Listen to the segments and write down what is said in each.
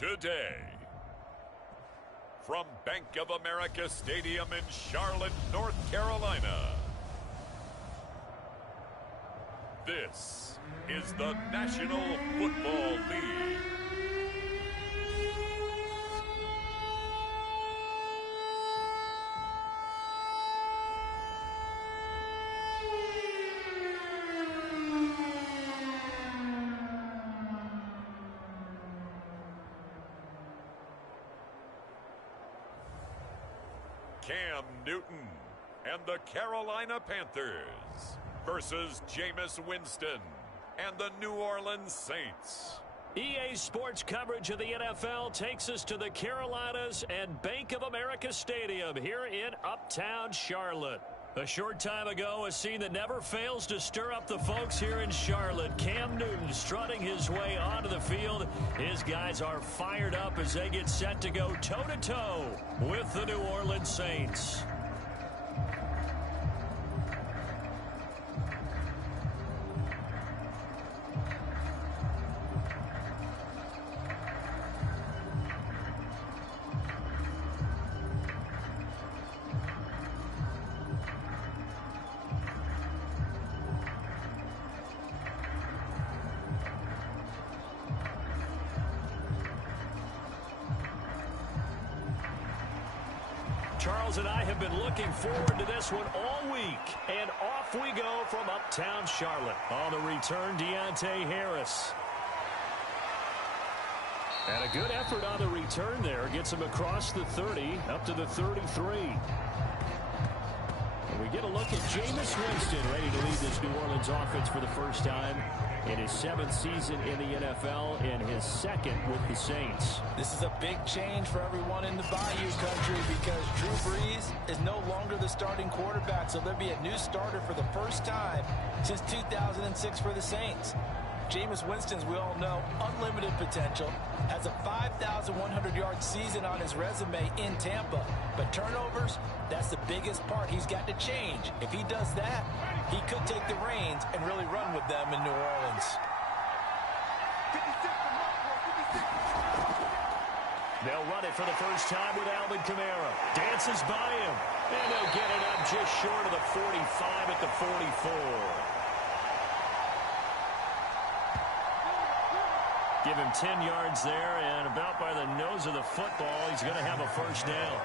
today. From Bank of America Stadium in Charlotte, North Carolina, this is the National Football League. Cam Newton and the Carolina Panthers versus Jameis Winston and the New Orleans Saints. EA Sports coverage of the NFL takes us to the Carolinas and Bank of America Stadium here in Uptown Charlotte. A short time ago, a scene that never fails to stir up the folks here in Charlotte. Cam Newton strutting his way onto the field. His guys are fired up as they get set to go toe-to-toe with the New Orleans Saints. Charles and I have been looking forward to this one all week. And off we go from Uptown Charlotte. On the return, Deontay Harris. And a good effort on the return there. Gets him across the 30, up to the 33. And we get a look at Jameis Winston, ready to lead this New Orleans offense for the first time in his 7th season in the NFL and his 2nd with the Saints. This is a big change for everyone in the Bayou country because Drew Brees is no longer the starting quarterback, so there'll be a new starter for the first time since 2006 for the Saints. Jameis Winston, as we all know, unlimited potential, has a 5,100-yard season on his resume in Tampa. But turnovers, that's the biggest part he's got to change. If he does that, he could take the reins and really run with them in New Orleans. They'll run it for the first time with Alvin Kamara. Dances by him, and they'll get it up just short of the 45 at the 44. Give him 10 yards there, and about by the nose of the football, he's going to have a first down.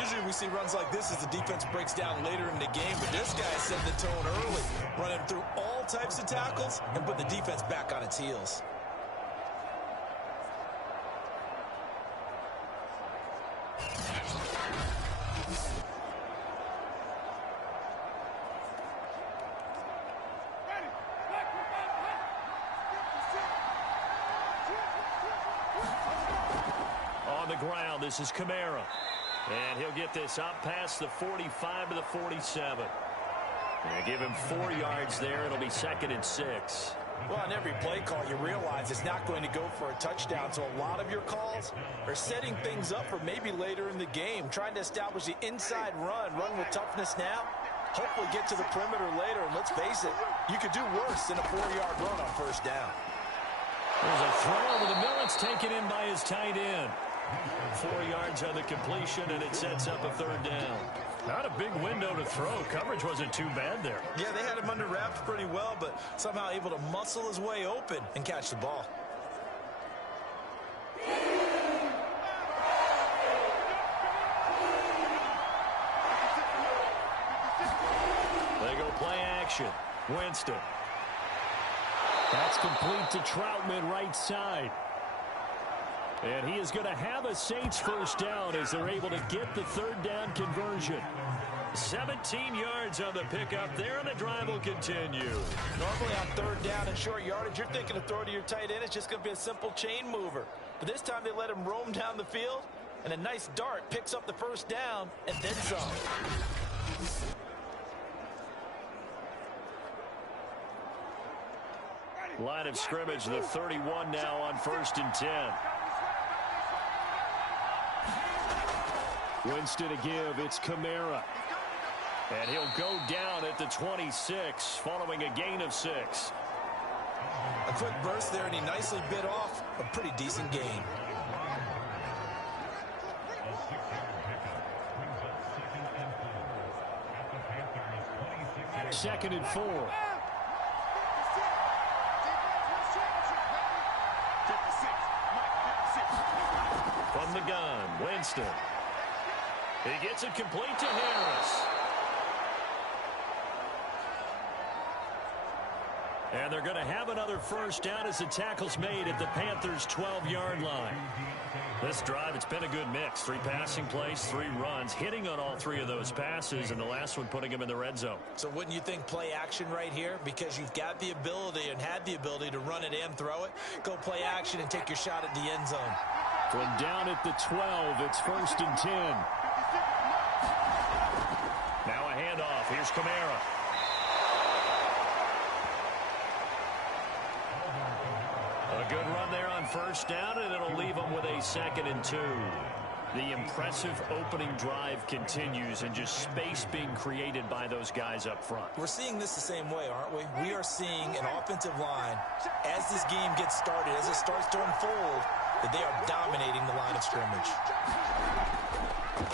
Usually we see runs like this as the defense breaks down later in the game, but this guy set the tone early, running through all types of tackles and put the defense back on its heels. Ground. This is Kamara. And he'll get this up past the 45 to the 47. And give him 4 yards there. It'll be 2nd and 6. Well, on every play call, you realize it's not going to go for a touchdown. So a lot of your calls are setting things up for maybe later in the game, trying to establish the inside run with toughness now. Hopefully get to the perimeter later. And let's face it, you could do worse than a 4-yard run on first down. There's a throw over the middle. It's taken in by his tight end. 4 yards on the completion, and it sets up a 3rd down. Not a big window to throw. Coverage wasn't too bad there. Yeah, they had him under wraps pretty well, but somehow able to muscle his way open and catch the ball. They go play action. Winston. That's complete to Troutman, right side. And he is going to have a Saints first down as they're able to get the 3rd down conversion. 17 yards on the pickup there, and the drive will continue. Normally on 3rd down and short yardage, you're thinking of throw to your tight end. It's just going to be a simple chain mover. But this time they let him roam down the field, and a nice dart picks up the first down and then some. Line of scrimmage, the 31 now on 1st and 10. Winston to give. It's Kamara. And he'll go down at the 26 following a gain of 6. A quick burst there, and he nicely bit off a pretty decent gain. 2nd and 4. From the gun, Winston. He gets it complete to Harris. And they're going to have another first down as the tackle's made at the Panthers' 12-yard line. This drive, it's been a good mix. 3 passing plays, 3 runs, hitting on all 3 of those passes, and the last one putting them in the red zone. So wouldn't you think play action right here? Because you've got the ability and had the ability to run it and throw it. Go play action and take your shot at the end zone. From down at the 12, it's 1st and 10. Now a handoff. Here's Kamara. A good run there on first down, and it'll leave them with a 2nd and 2. The impressive opening drive continues, and just space being created by those guys up front. We're seeing this the same way, aren't we? We are seeing an offensive line, as this game gets started, as it starts to unfold, that they are dominating the line of scrimmage.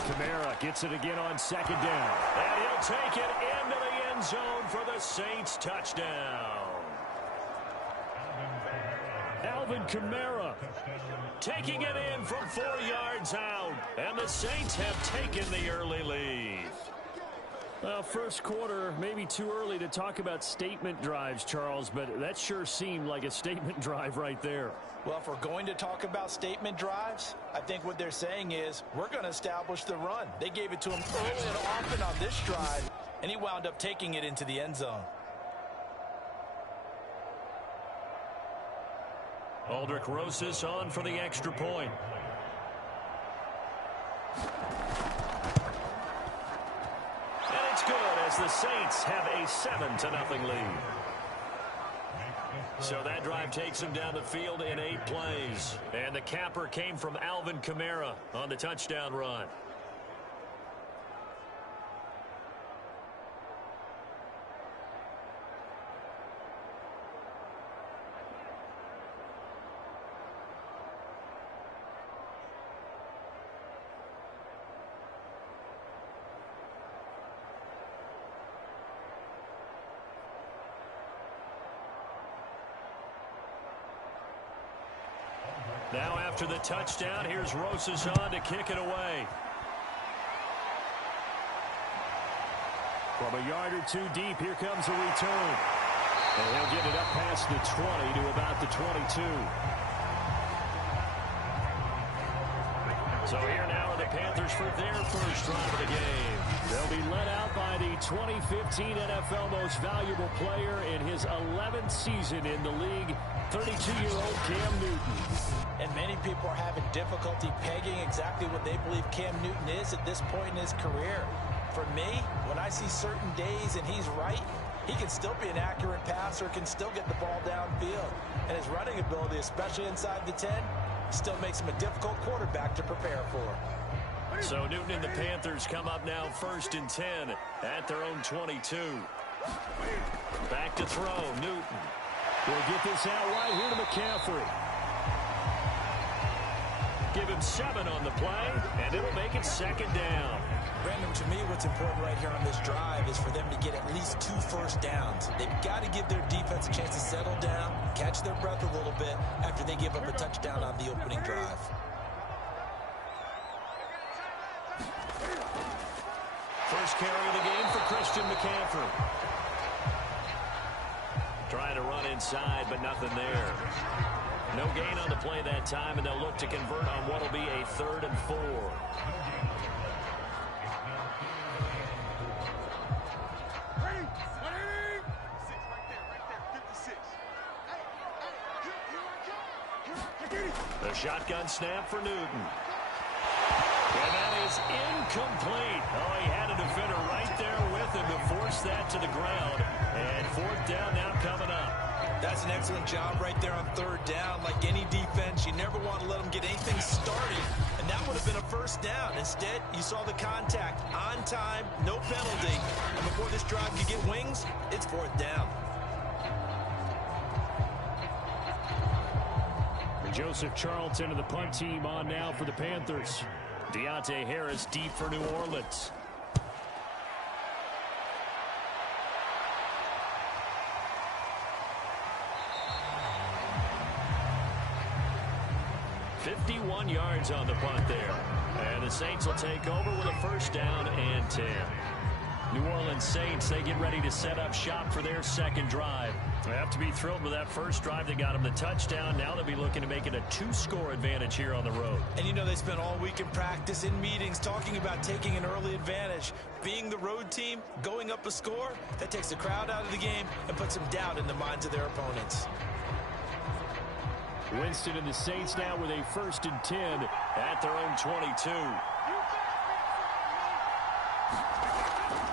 Kamara gets it again on 2nd down. And he'll take it into the end zone for the Saints touchdown. Alvin Kamara taking it in from 4 yards out. And the Saints have taken the early lead. Well, first quarter, maybe too early to talk about statement drives, Charles, but that sure seemed like a statement drive right there. Well, if we're going to talk about statement drives, I think what they're saying is we're going to establish the run. They gave it to him early and often on this drive, and he wound up taking it into the end zone. Aldrich Rosas on for the extra point. And it's good as the Saints have a 7-0 lead. So that drive takes them down the field in 8 plays. And the capper came from Alvin Kamara on the touchdown run. Now after the touchdown, here's Rosas on to kick it away. From a yard or 2 deep, here comes a return. And he'll get it up past the 20 to about the 22. So here now are the Panthers for their first drive of the game. They'll be led out by the 2015 NFL Most Valuable Player in his 11th season in the league, 32-year-old Cam Newton. And many people are having difficulty pegging exactly what they believe Cam Newton is at this point in his career. For me, when I see certain days and he's right, he can still be an accurate passer, can still get the ball downfield. And his running ability, especially inside the 10, still makes him a difficult quarterback to prepare for. So Newton and the Panthers come up now 1st and 10 at their own 22. Back to throw, Newton. We'll get this out right here to McCaffrey. Give him 7 on the play, and it'll make it 2nd down. Brandon, to me, what's important right here on this drive is for them to get at least 2 first downs. They've got to give their defense a chance to settle down, catch their breath a little bit after they give up a touchdown on the opening drive. First carry of the game for Christian McCaffrey. Trying to run inside, but nothing there. No gain on the play that time, and they'll look to convert on what will be a 3rd and 4. The shotgun snap for Newton. And that is incomplete. Oh, he had a defender right there with him to force that to the ground. And 4th down now coming up. That's an excellent job right there on 3rd down. Like any defense, you never want to let them get anything started. And that would have been a first down. Instead, you saw the contact on time, no penalty. And before this drive could get wings, it's 4th down. Joseph Charlton and the punt team on now for the Panthers. Deontay Harris deep for New Orleans. 51 yards on the punt there. And the Saints will take over with a first down and 10. New Orleans Saints, they get ready to set up shop for their second drive. They have to be thrilled with that first drive. They got them the touchdown. Now they'll be looking to make it a 2-score advantage here on the road. And you know they spent all week in practice, in meetings, talking about taking an early advantage. Being the road team, going up a score, that takes the crowd out of the game and puts some doubt in the minds of their opponents. Winston and the Saints now with a first and 10 at their own 22.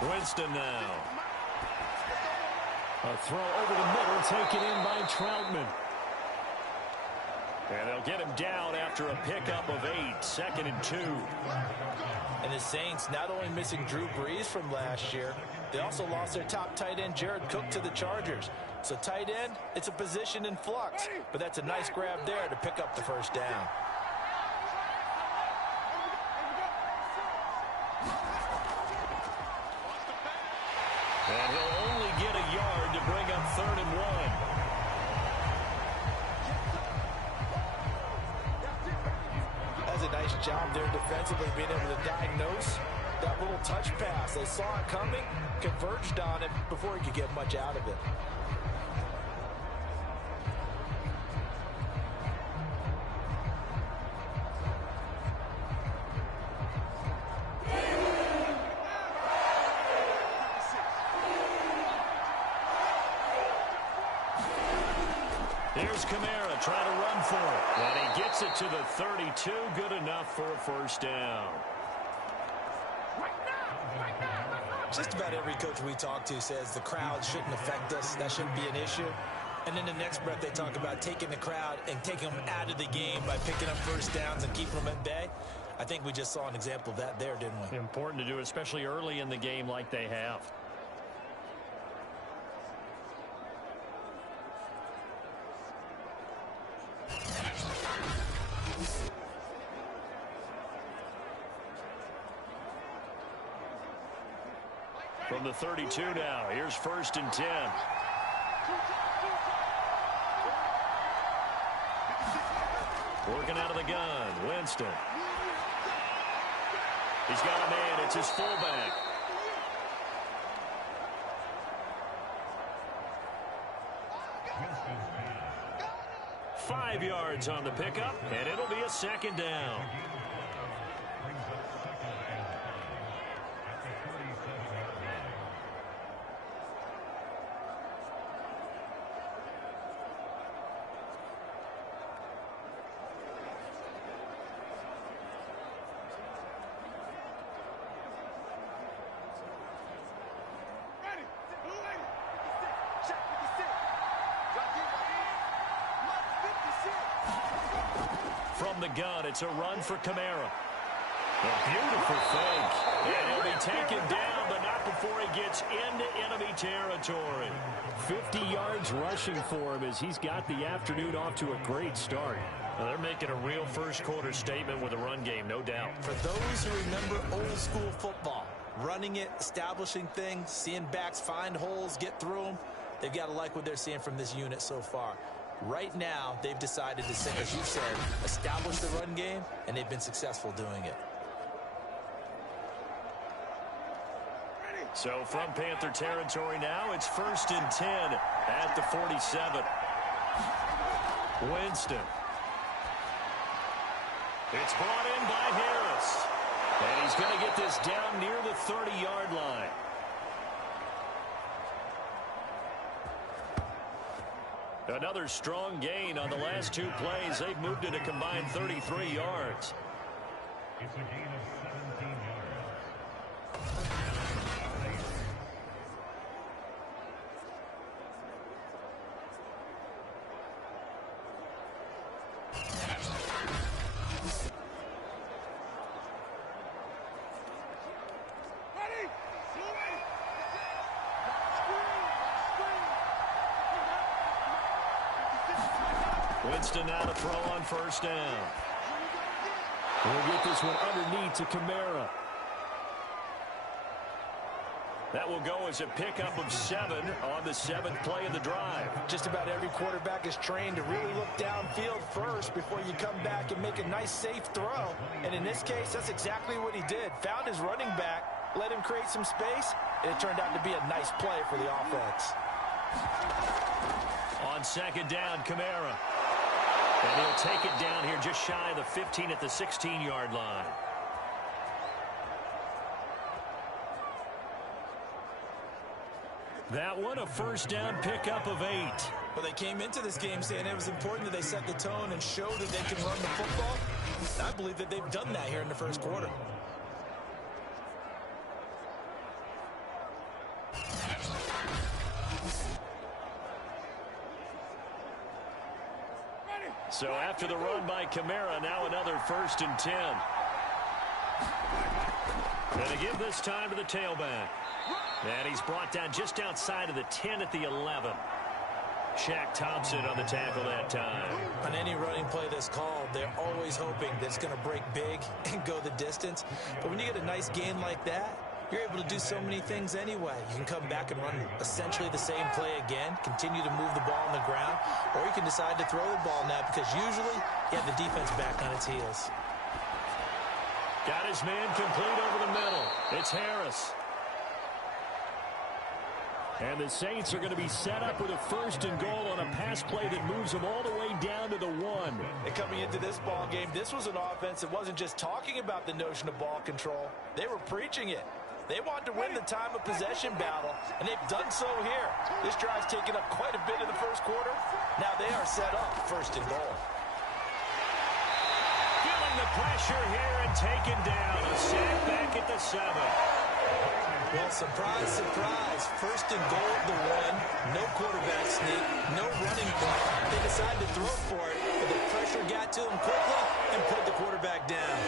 Winston now. A throw over the middle, taken in by Troutman. And they'll get him down after a pickup of 8, 2nd and 2. And the Saints not only missing Drew Brees from last year, they also lost their top tight end, Jared Cook, to the Chargers. So tight end, it's a position in flux. But that's a nice grab there to pick up the first down. And he'll only get a yard to bring up 3rd and 1. That's a nice job there defensively, being able to diagnose that little touch pass. They saw it coming, converged on it before he could get much out of it. Here's Kamara trying to run for it. And he gets it to the 32. Good enough for a first down. Just about every coach we talk to says the crowd shouldn't affect us. That shouldn't be an issue. And in the next breath, they talk about taking the crowd and taking them out of the game by picking up first downs and keeping them at bay. I think we just saw an example of that there, didn't we? Important to do, especially early in the game like they have. From the 32 now, here's 1st and 10. Working out of the gun, Winston. He's got a man, it's his fullback. Five yards on the pickup, and it'll be a 2nd down. From the gun, it's a run for Kamara. A beautiful fake. And he'll be taken down, but not before he gets into enemy territory. 50 yards rushing for him as he's got the afternoon off to a great start. Well, they're making a real first-quarter statement with a run game, no doubt. For those who remember old-school football, running it, establishing things, seeing backs find holes, get through them, they've got to like what they're seeing from this unit so far. Right now, they've decided to, as you said, establish the run game, and they've been successful doing it. So from Panther territory now, it's 1st and 10 at the 47. Winston. It's brought in by Harris. And he's going to get this down near the 30-yard line. Another strong gain on the last 2 plays. They've moved it a combined 33 yards. It's a gain of 17 yards. Winston now to throw on 1st down. We'll get this one underneath to Kamara. That will go as a pickup of 7 on the 7th play of the drive. Just about every quarterback is trained to really look downfield first before you come back and make a nice, safe throw. And in this case, that's exactly what he did. Found his running back, let him create some space, and it turned out to be a nice play for the offense. On 2nd down, Kamara. And he'll take it down here just shy of the 15 at the 16-yard line. That one, a 1st down pickup of 8. Well, they came into this game saying it was important that they set the tone and show that they can run the football. And I believe that they've done that here in the first quarter. So after the run by Kamara, now another 1st and 10. And to give this time to the tailback. And he's brought down just outside of the 10 at the 11. Shaq Thompson on the tackle that time. On any running play that's called, they're always hoping that it's going to break big and go the distance. But when you get a nice gain like that, you're able to do so many things anyway. You can come back and run essentially the same play again, continue to move the ball on the ground, or you can decide to throw the ball now because usually you have the defense back on its heels. Got his man complete over the middle. It's Harris. And the Saints are going to be set up with a 1st and goal on a pass play that moves them all the way down to the 1. And coming into this ball game, this was an offense that wasn't just talking about the notion of ball control. They were preaching it. They wanted to win the time of possession battle, and they've done so here. This drive's taken up quite a bit in the first quarter. Now they are set up 1st and goal. Feeling the pressure here and taken down. A sack back at the 7. Well, surprise, surprise. 1st and goal at the 1. No quarterback sneak. No running play. They decided to throw for it, but the pressure got to them quickly and put the quarterback down.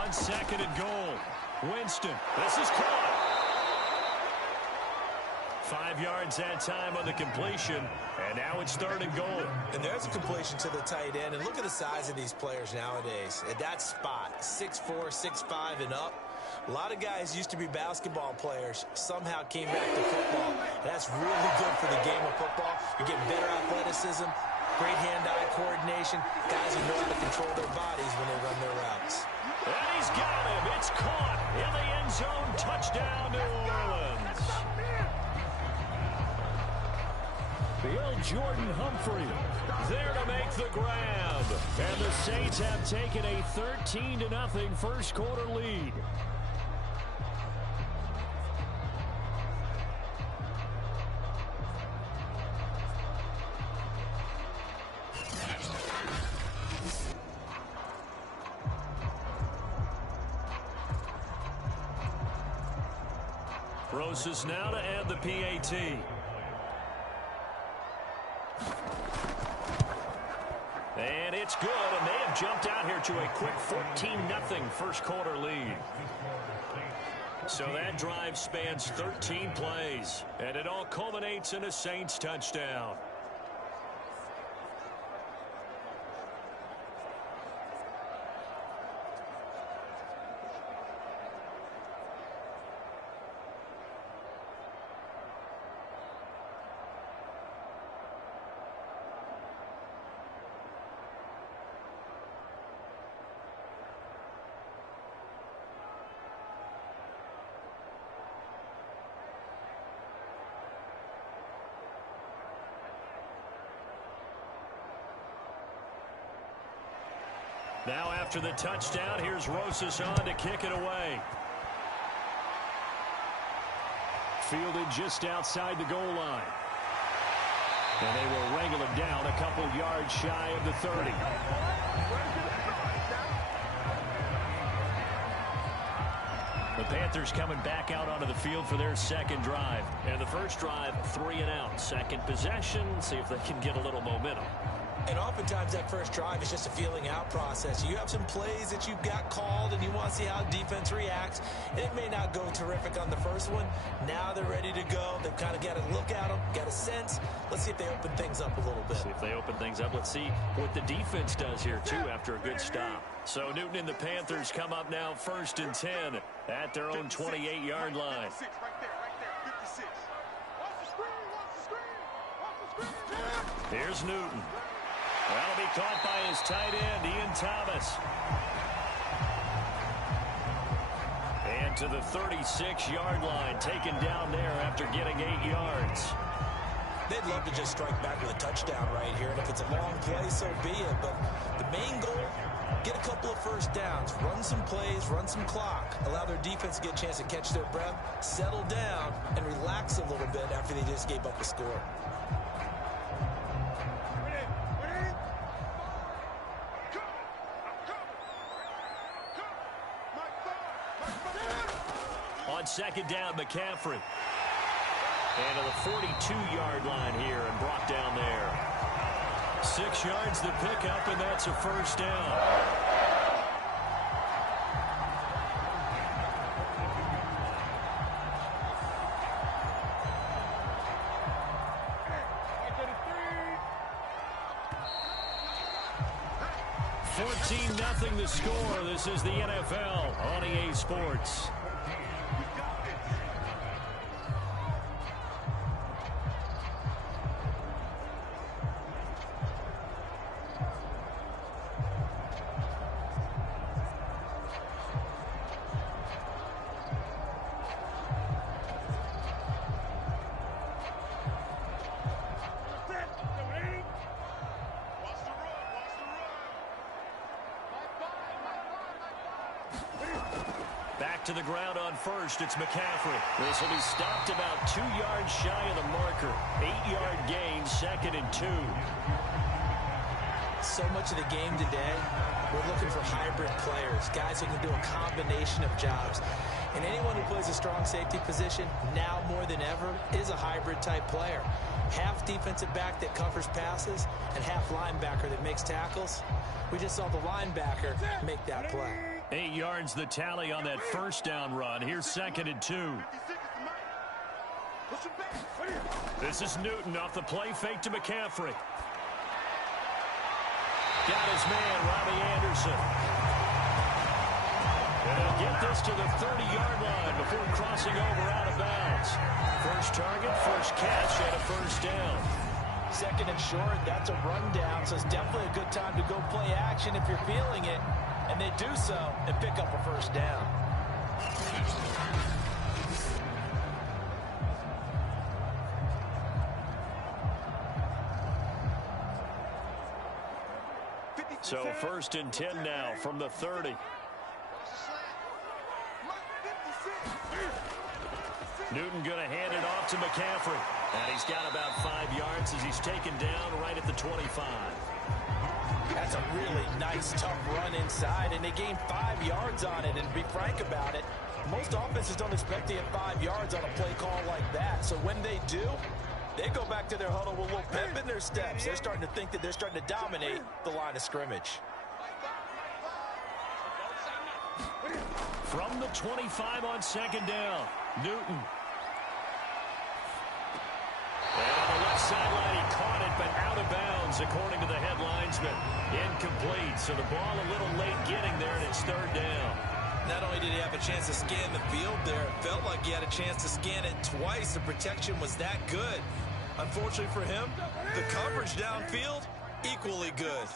On 2nd and goal, Winston. This is caught. 5 yards that time on the completion, and now it's 3rd and goal. And there's a completion to the tight end, and look at the size of these players nowadays. At that spot, 6'4", 6'5", and up. A lot of guys used to be basketball players, somehow came back to football. That's really good for the game of football. You get better athleticism, great hand-eye coordination, guys who know how to control their bodies when they run their routes. And he's got him. It's caught in the end zone. Touchdown, New Orleans. Bill Jordan Humphrey There to make the grab. And the Saints have taken a 13-0 first quarter lead. Roses now to add the PAT. And it's good, and they have jumped out here to a quick 14-0 first quarter lead. So that drive spans 13 plays, and it all culminates in a Saints touchdown. Now after the touchdown, here's Rosas on to kick it away. Fielded just outside the goal line. And they will wrangle him down a couple yards shy of the 30. The Panthers coming back out onto the field for their second drive. And the first drive, 3 and out. Second possession, see if they can get a little momentum. And oftentimes that first drive is just a feeling out process. You have some plays that you've got called and you want to see how defense reacts. And it may not go terrific on the first one. Now they're ready to go. They've kind of got to look at them, got a sense. Let's see if they open things up a little bit. See if they open things up. Let's see what the defense does here, too, after a good stop. So Newton and the Panthers come up now 1st and 10 at their own 28-yard line. Right there, 56. Watch the screen. Here's Newton. That'll be caught by his tight end, Ian Thomas. And to the 36-yard line, taken down there after getting 8 yards. They'd love to just strike back with a touchdown right here. And if it's a long play, so be it. But the main goal, get a couple of first downs, run some plays, run some clock, allow their defense to get a chance to catch their breath, settle down, and relax a little bit after they just gave up a score. On 2nd down, McCaffrey. And to the 42-yard line here and brought down there. 6 yards the pickup, and that's a first down. Nothing the score. This is the NFL on EA Sports. To the ground on first, it's McCaffrey. This will be stopped about 2 yards shy of the marker. 8-yard gain, 2nd and 2. So much of the game today, we're looking for hybrid players, guys who can do a combination of jobs. And anyone who plays a strong safety position, now more than ever, is a hybrid type player. Half defensive back that covers passes and half linebacker that makes tackles. We just saw the linebacker make that play. 8 yards the tally on that first down run. Here's 2nd and 2. This is Newton off the play fake to McCaffrey. Got his man, Robbie Anderson. And he'll get this to the 30-yard line before crossing over out of bounds. First target, first catch, and a first down. 2nd and short, that's a rundown, so it's definitely a good time to go play action if you're feeling it. And they do so and pick up a first down. So 1st and 10 now from the 30. Newton going to hand it off to McCaffrey. And he's got about 5 yards as he's taken down right at the 25. That's a really nice, tough run inside, and they gained 5 yards on it. And to be frank about it, most offenses don't expect to get 5 yards on a play call like that. So when they do, they go back to their huddle with a little pep in their steps. They're starting to think that they're starting to dominate the line of scrimmage. From the 25 on 2nd down, Newton. And on the left sideline, he caught it, but out of bounds, according to the headlinesman. Incomplete, so the ball a little late getting there, and it's 3rd down. Not only did he have a chance to scan the field there, it felt like he had a chance to scan it twice. The protection was that good. Unfortunately for him, the coverage downfield, equally good.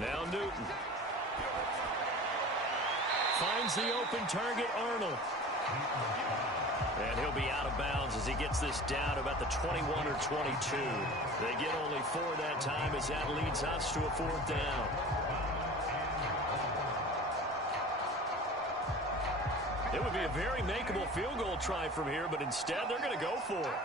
Now Newton. Finds the open target, Arnold. And he'll be out of bounds as he gets this down about the 21 or 22. They get only 4 that time as that leads us to a 4th down. It would be a very makeable field goal try from here, but instead they're going to go for it.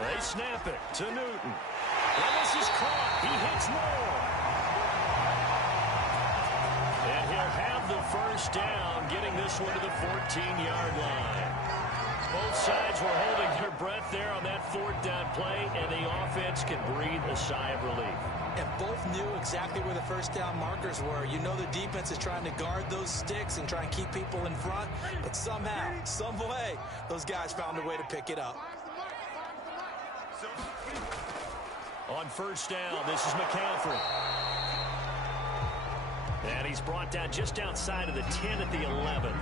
They snap it to Newton. And this is caught. He hits more. And he'll have the first down, getting this one to the 14-yard line. Both sides were holding their breath there on that fourth down play, and the offense can breathe a sigh of relief. And both knew exactly where the first down markers were. You know the defense is trying to guard those sticks and try and keep people in front, but somehow, some way, those guys found a way to pick it up. On first down, this is McCaffrey. And he's brought down just outside of the 10 at the 11.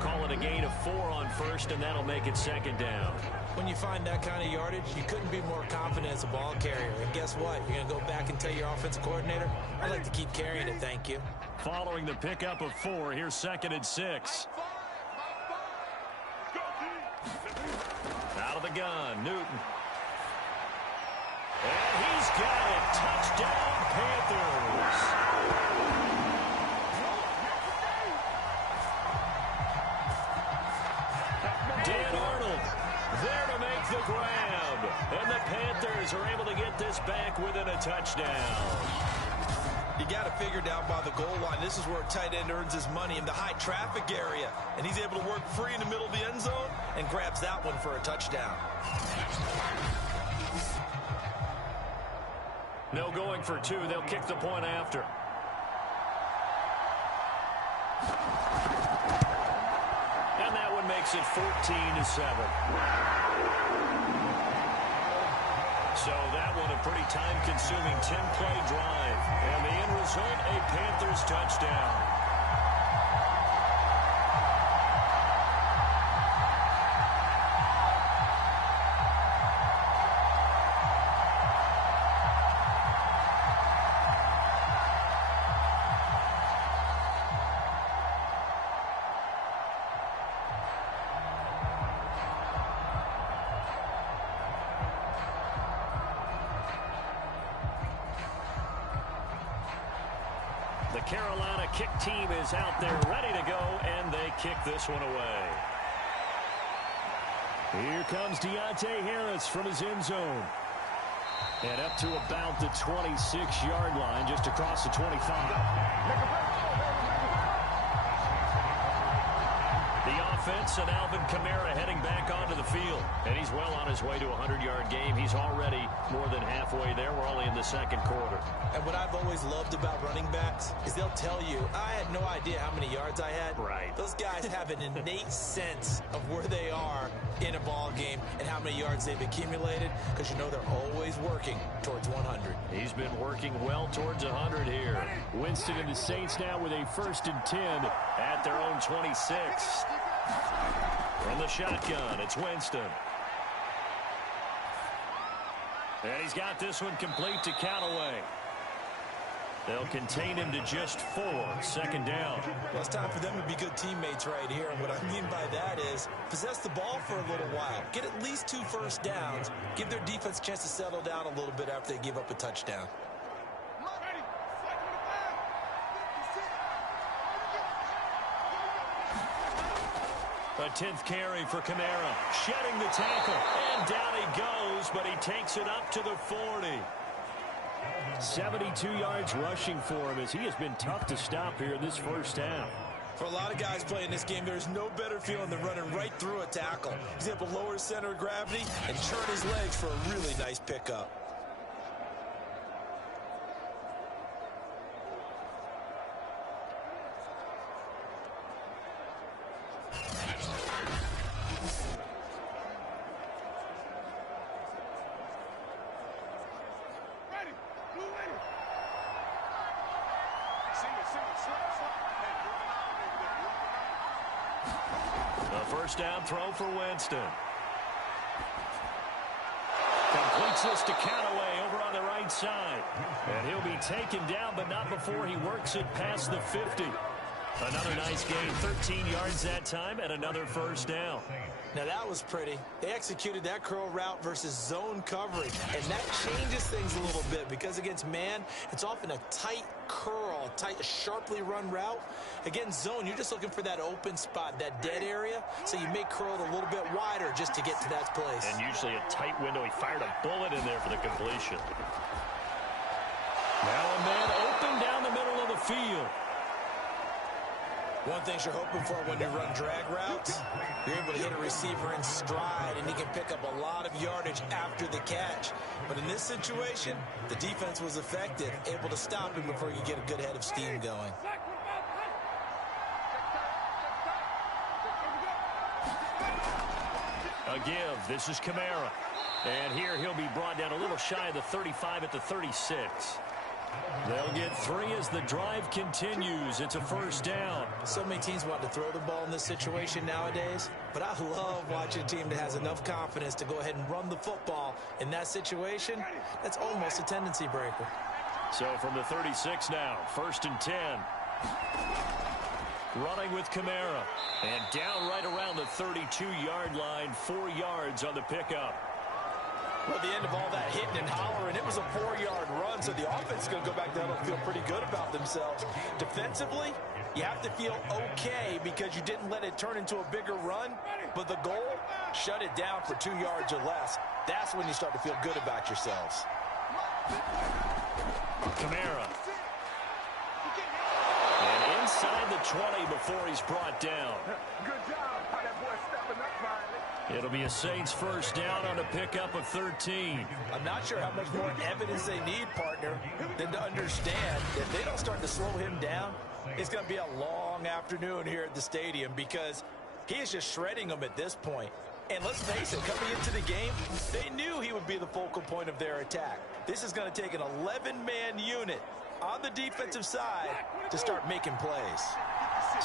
Call it a gain of 4 on first, and that'll make it second down. When you find that kind of yardage, you couldn't be more confident as a ball carrier. And guess what? You're going to go back and tell your offensive coordinator, I'd like to keep carrying it, thank you. Following the pickup of 4, here's 2nd and 6. Out of the gun, Newton. And he's got it. Touchdown, Panthers. Dan Arnold there to make the grab. And the Panthers are able to get this back within a touchdown. You got to figure down by the goal line. This is where a tight end earns his money in the high traffic area. And he's able to work free in the middle of the end zone and grabs that one for a touchdown. No going for 2. They'll kick the point after. And that one makes it 14-7. So that one a pretty time-consuming 10-play drive. And the end result, a Panthers touchdown. The Carolina kick team is out there ready to go, and they kick this one away. Here comes Deontay Harris from his end zone. And up to about the 26-yard line, just across the 25. The offense and Alvin Kamara heading back onto the field. And he's well on his way to a 100-yard game. He's already more than halfway there. We're only in the second quarter. And what I've always loved about running backs is they'll tell you, I had no idea how many yards I had. Right. Those guys have an innate sense of where they are in a ball game and how many yards they've accumulated, because you know they're always working towards 100. He's been working well towards 100 here. Winston and the Saints now with a 1st and 10 at their own 26. From the shotgun, it's Winston. And he's got this one complete to Callaway. They'll contain him to just 4. 2nd down. Well, it's time for them to be good teammates right here. And what I mean by that is possess the ball for a little while. Get at least 2 first downs. Give their defense a chance to settle down a little bit after they give up a touchdown. A 10th carry for Kamara. Shedding the tackle. And down he goes, but he takes it up to the 40. 72 yards rushing for him, as he has been tough to stop here in this first half. For a lot of guys playing this game, there's no better feeling than running right through a tackle. He's able to lower his center of gravity and turn his legs for a really nice pickup. First down throw for Winston. Completes this to Callaway over on the right side. And he'll be taken down, but not before he works it past the 50. Another nice gain, 13 yards that time, and another first down. Now that was pretty. They executed that curl route versus zone coverage, and that changes things a little bit because against man, it's often a tight curl, tight, sharply run route. Against zone, you're just looking for that open spot, that dead area, so you may curl it a little bit wider just to get to that place. And usually a tight window. He fired a bullet in there for the completion. Now a man open down the middle of the field. One thing you're hoping for when you run drag routes, you're able to hit a receiver in stride, and he can pick up a lot of yardage after the catch. But in this situation, the defense was effective, able to stop him before he could get a good head of steam going. A give. This is Kamara. And here he'll be brought down a little shy of the 35 at the 36. They'll get 3 as the drive continues. It's a first down. So many teams want to throw the ball in this situation nowadays, but I love watching a team that has enough confidence to go ahead and run the football. In that situation, that's almost a tendency breaker. So from the 36 now, 1st and 10. Running with Kamara. And down right around the 32-yard line, 4 yards on the pickup. Well, at the end of all that hitting and hollering, it was a 4-yard run, so the offense is going to go back down and feel pretty good about themselves. Defensively, you have to feel okay because you didn't let it turn into a bigger run, but the goal, shut it down for 2 yards or less. That's when you start to feel good about yourselves. Kamara. And inside the 20 before he's brought down. Good job, how that boy stepping up finally. It'll be a Saints first down on a pickup of 13. I'm not sure how much more evidence they need, partner, than to understand that if they don't start to slow him down, it's going to be a long afternoon here at the stadium because he is just shredding them at this point. And let's face it, coming into the game, they knew he would be the focal point of their attack. This is going to take an 11-man unit on the defensive side to start making plays.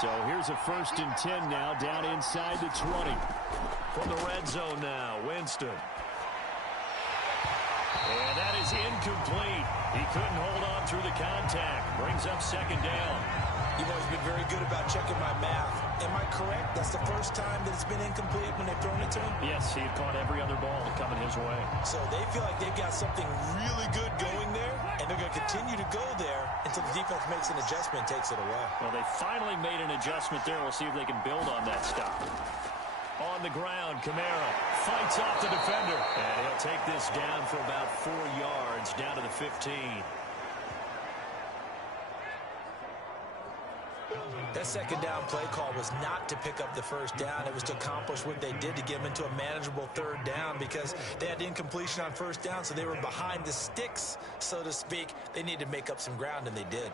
So here's a 1st and 10 now, down inside the 20. From the red zone now, Winston. And that is incomplete. He couldn't hold on through the contact. Brings up 2nd down. You've always been very good about checking my math. Am I correct? That's the first time that it's been incomplete when they've thrown it to him? Yes, he had caught every other ball coming his way. So they feel like they've got something really good going there, and they're going to continue to go there until the defense makes an adjustment and takes it away. Well, they finally made an adjustment there. We'll see if they can build on that stop. On the ground, Kamara fights off the defender. And he'll take this down for about 4 yards, down to the 15. That 2nd down play call was not to pick up the 1st down. It was to accomplish what they did to get them into a manageable 3rd down because they had incompletion on 1st down, so they were behind the sticks, so to speak. They needed to make up some ground, and they did.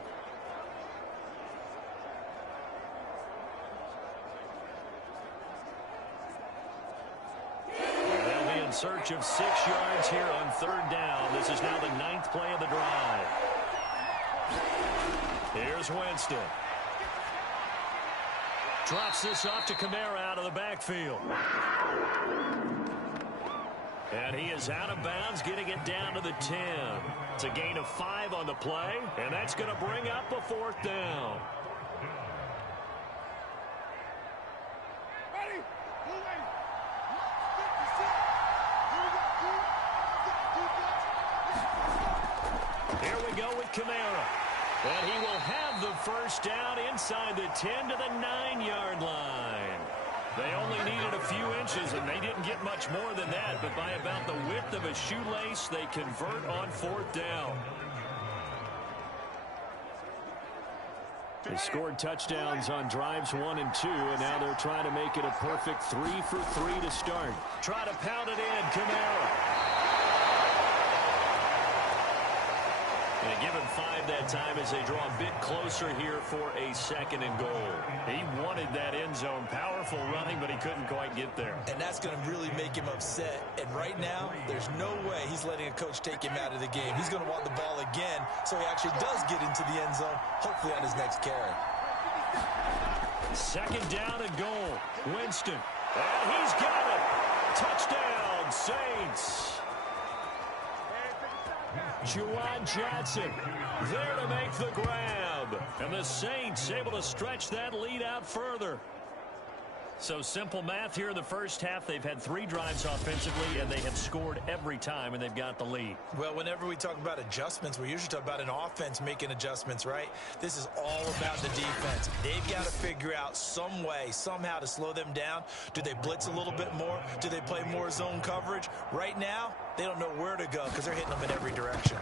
They'll be in search of 6 yards here on 3rd down. This is now the 9th play of the drive. Here's Winston. Drops this off to Kamara out of the backfield. And he is out of bounds, getting it down to the 10. It's a gain of 5 on the play, and that's going to bring up a 4th down. Here we go with Kamara. And he will have the 1st down inside the 10 to the 9-yard line. They only needed a few inches, and they didn't get much more than that. But by about the width of a shoelace, they convert on 4th down. They scored touchdowns on drives 1 and 2, and now they're trying to make it a perfect 3 for 3 to start. Try to pound it in, Kamara. And give him 5 that time as they draw a bit closer here for a 2nd and goal. He wanted that end zone. Powerful running, but he couldn't quite get there. And that's going to really make him upset. And right now, there's no way he's letting a coach take him out of the game. He's going to want the ball again, so he actually does get into the end zone, hopefully on his next carry. 2nd down and goal. Winston. And he's got it. Touchdown, Saints. Juwan Johnson there to make the grab. And the Saints able to stretch that lead out further. So simple math here in the first half. They've had 3 drives offensively, and they have scored every time, and they've got the lead. Well, whenever we talk about adjustments, we usually talk about an offense making adjustments, right? This is all about the defense. They've got to figure out some way, somehow to slow them down. Do they blitz a little bit more? Do they play more zone coverage? Right now, they don't know where to go because they're hitting them in every direction.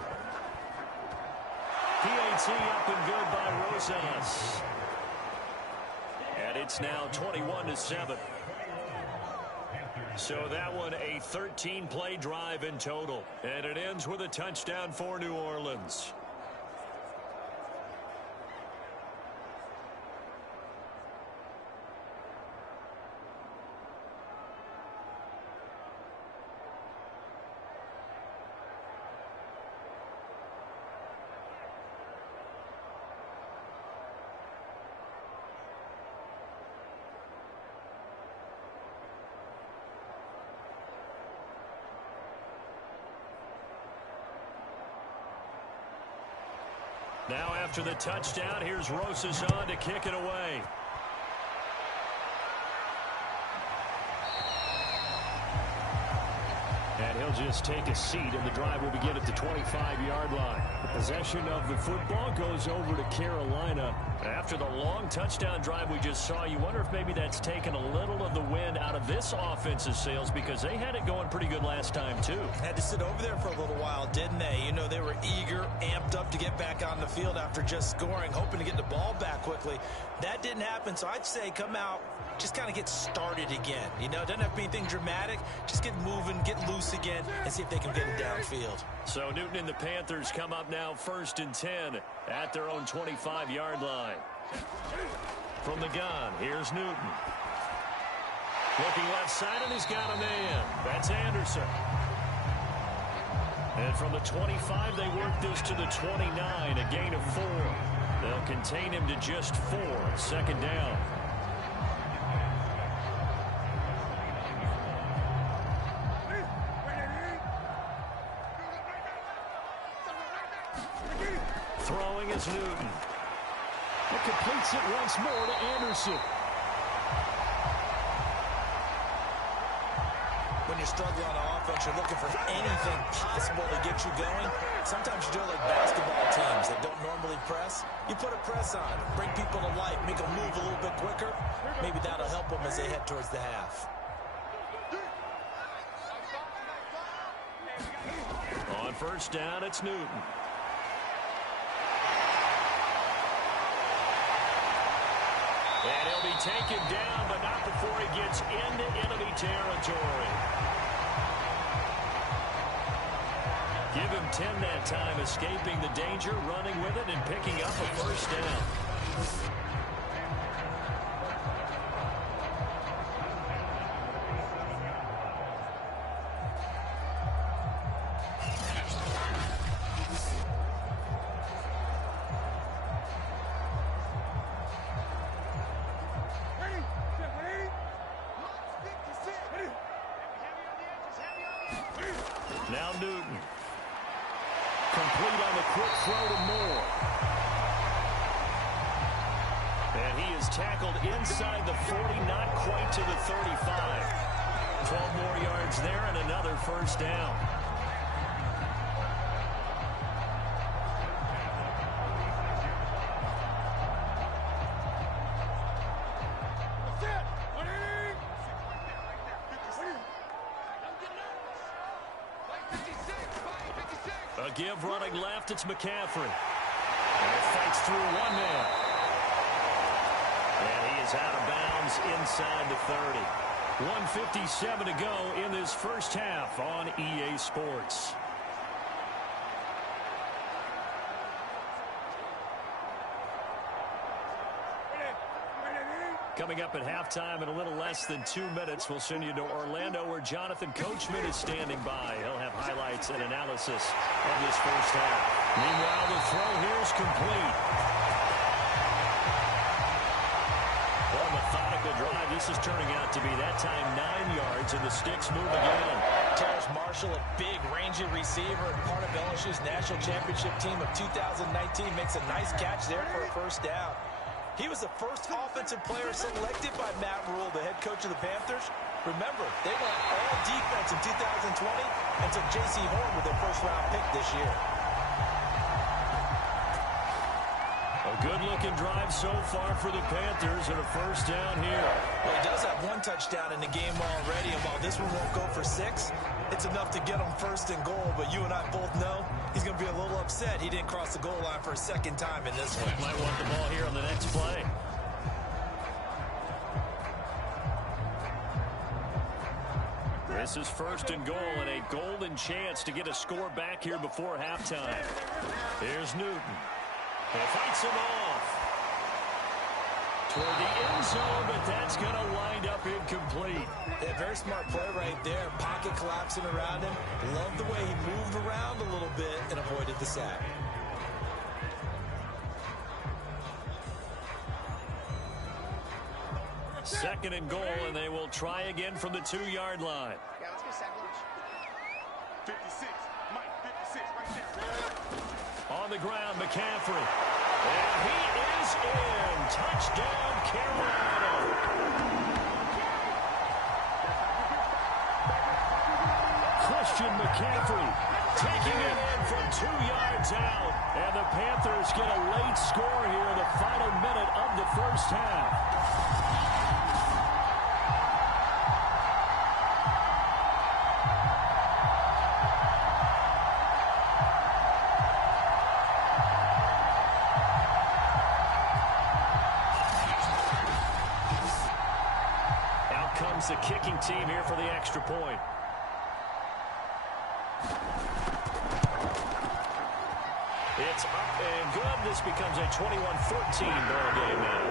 PAT up and good by Rosas. And it's now 21-7. So that one a 13-play drive in total. And it ends with a touchdown for New Orleans. Now after the touchdown, here's Rosas on to kick it away. And he'll just take a seat, and the drive will begin at the 25-yard line. The possession of the football goes over to Carolina. After the long touchdown drive we just saw, you wonder if maybe that's taken a little of the wind out of this offense's sails, because they had it going pretty good last time, too. Had to sit over there for a little while, didn't they? You know, they were eager, amped up to get back on the field after just scoring, hoping to get the ball back quickly. That didn't happen, so I'd say come out, just kind of get started again. You know, it doesn't have to be anything dramatic. Just get moving, get loose again, and see if they can get it downfield. So Newton and the Panthers come up now 1st and 10 at their own 25-yard line. From the gun, here's Newton. Looking left side, and he's got a man. That's Anderson. And from the 25, they work this to the 29, a gain of 4. They'll contain him to just 4, 2nd down. Throwing is Newton. It completes it once more to Anderson. When you're struggling on offense, you're looking for anything possible to get you going. Sometimes you do it like basketball teams that don't normally press. You put a press on, bring people to life, make them move a little bit quicker. Maybe that'll help them as they head towards the half. On 1st down, it's Newton. And he'll be taken down, but not before he gets into enemy territory. Give him 10 that time, escaping the danger, running with it, and picking up a 1st down. Now Newton. Complete on the quick throw to Moore. And he is tackled inside the 40, not quite to the 35. 12 more yards there and another 1st down. A give running left, it's McCaffrey. And it fights through one man. And he is out of bounds inside the 30. 1:57 to go in this 1st half on EA Sports. Coming up at halftime in a little less than 2 minutes, we'll send you to Orlando, where Jonathan Coachman is standing by. He'll have highlights and analysis of this 1st half. Meanwhile, the throw here is complete. What a methodical drive. This is turning out to be, that time, 9 yards, and the sticks move again. Terrace Marshall, a big, rangy receiver, and part of LSU's national championship team of 2019, makes a nice catch there for a 1st down. He was the first offensive player selected by Matt Rule, the head coach of the Panthers. Remember, they went all defense in 2020 and took J.C. Horn with their 1st-round pick this year. A good-looking drive so far for the Panthers, and a 1st down here. Well, he does have 1 touchdown in the game already, and while this one won't go for 6, it's enough to get him 1st and goal. But you and I both know he's going to be a little upset he didn't cross the goal line for a 2nd time in this one. Might want the ball here on the next play. This is 1st and goal and a golden chance to get a score back here before halftime. Here's Newton. He fights him off toward the end zone, but that's going to wind up incomplete. Yeah, very smart play right there. Pocket collapsing around him. Love the way he moved around a little bit and avoided the sack. Second and goal, and they will try again from the 2-yard line. Yeah, let's go sack lunch. 56. Mike, 56 right there. On the ground, McCaffrey. And he is in. Touchdown, Carolina. Christian McCaffrey taking it in from 2 yards out. And the Panthers get a late score here in the final minute of the first half. The kicking team here for the extra point. It's up and good. This becomes a 21-14 ball game now.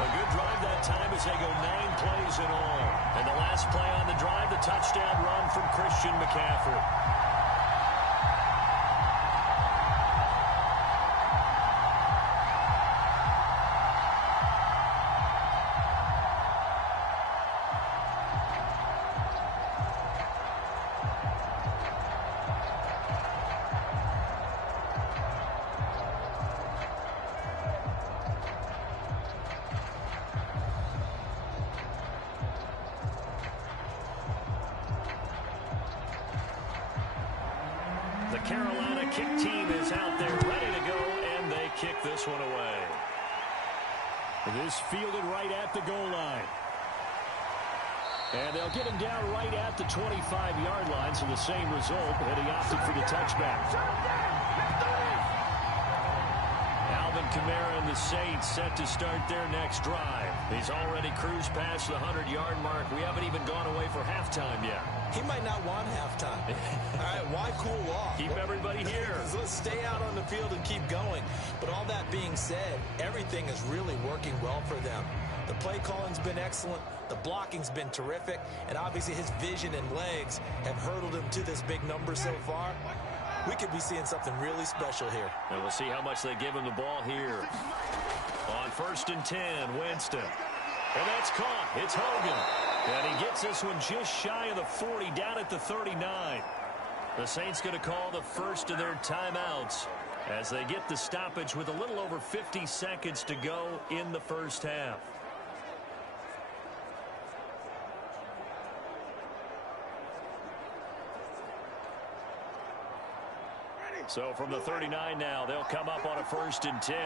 A good drive that time as they go 9 plays in all. And the last play on the drive, the touchdown run from Christian McCaffrey. Carolina kick team is out there ready to go, and they kick this one away. This fielded right at the goal line. And they'll get him down right at the 25-yard line, so the same result, and he opted for the touchback. Alvin Kamara and the Saints set to start their next drive. He's already cruised past the 100-yard mark. We haven't even gone away for halftime yet. He might not want halftime. All right, why cool off? Keep everybody here. Let's stay out on the field and keep going. But all that being said, everything is really working well for them. The play calling's been excellent. The blocking's been terrific. And obviously his vision and legs have hurdled him to this big number so far. We could be seeing something really special here. And we'll see how much they give him the ball here. On 1st and 10, Winston. And that's caught. It's Hogan. And he gets this one just shy of the 40, down at the 39. The Saints going to call the first of their timeouts as they get the stoppage with a little over 50 seconds to go in the first half. So from the 39 now, they'll come up on a 1st and 10.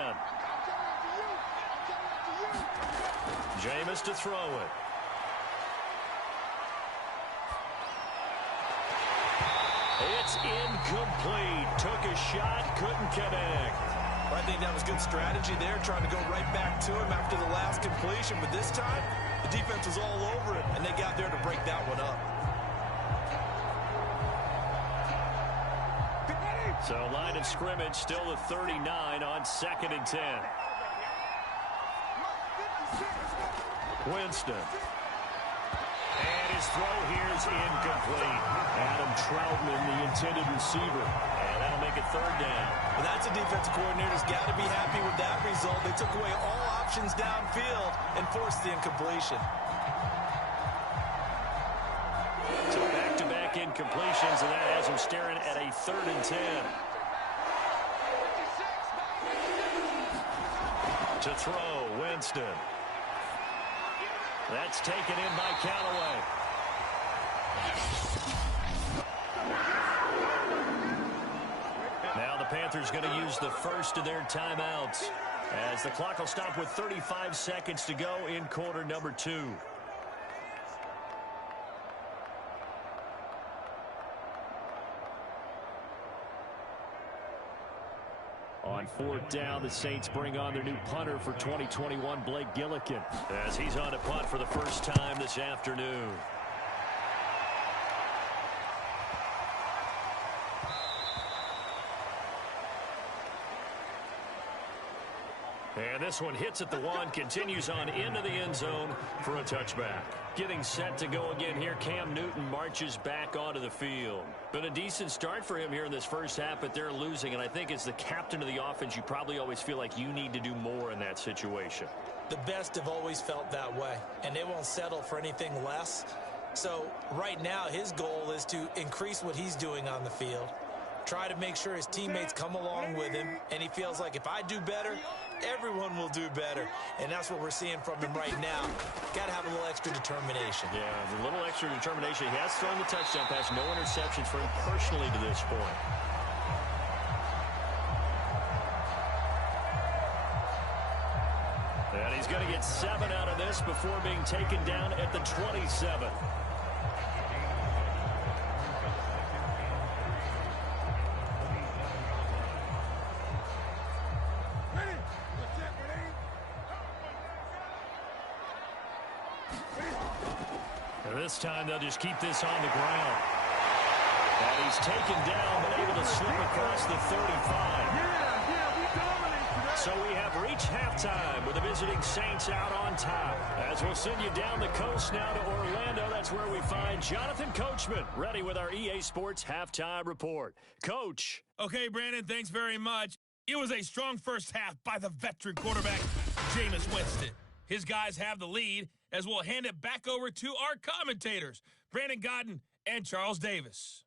Jameis to throw it. It's incomplete. Took a shot, couldn't connect. I think that was good strategy there, trying to go right back to him after the last completion. But this time, the defense was all over it, and they got there to break that one up. So line of scrimmage still the 39 on 2nd and 10. Winston. And his throw here is incomplete. Adam Troutman, the intended receiver. And that'll make it 3rd down. Well, that's a defensive coordinator's got to be happy with that result. They took away all options downfield and forced the incompletion. So back-to-back incompletions, and that has him staring at a 3rd and 10. To throw, Winston. That's taken in by Callaway. Now the Panthers going to use the first of their timeouts as the clock will stop with 35 seconds to go in quarter number 2. On On fourth down, the Saints bring on their new punter for 2021, Blake Gillikin, as he's on to punt for the first time this afternoon. And this one hits at the one, continues on into the end zone for a touchback. Getting set to go again here, Cam Newton marches back onto the field. Been a decent start for him here in this first half, but they're losing. And I think as the captain of the offense, you probably always feel like you need to do more in that situation. The best have always felt that way, and they won't settle for anything less. So right now, his goal is to increase what he's doing on the field, try to make sure his teammates come along with him, and he feels like if I do better, everyone will do better. And that's what we're seeing from him right now. Got to have a little extra determination. Yeah, a little extra determination. He has thrown the touchdown pass. No interceptions for him personally to this point. And he's going to get 7 out of this before being taken down at the 27. This time they'll just keep this on the ground. And he's taken down, but able to slip across the 35. So we have reached halftime with the visiting Saints out on top. As we'll send you down the coast now to Orlando, that's where we find Jonathan Coachman, ready with our EA Sports Halftime Report. Coach. Okay, Brandon, thanks very much. It was a strong first half by the veteran quarterback, Jameis Winston. His guys have the lead, as we'll hand it back over to our commentators, Brandon Godden and Charles Davis.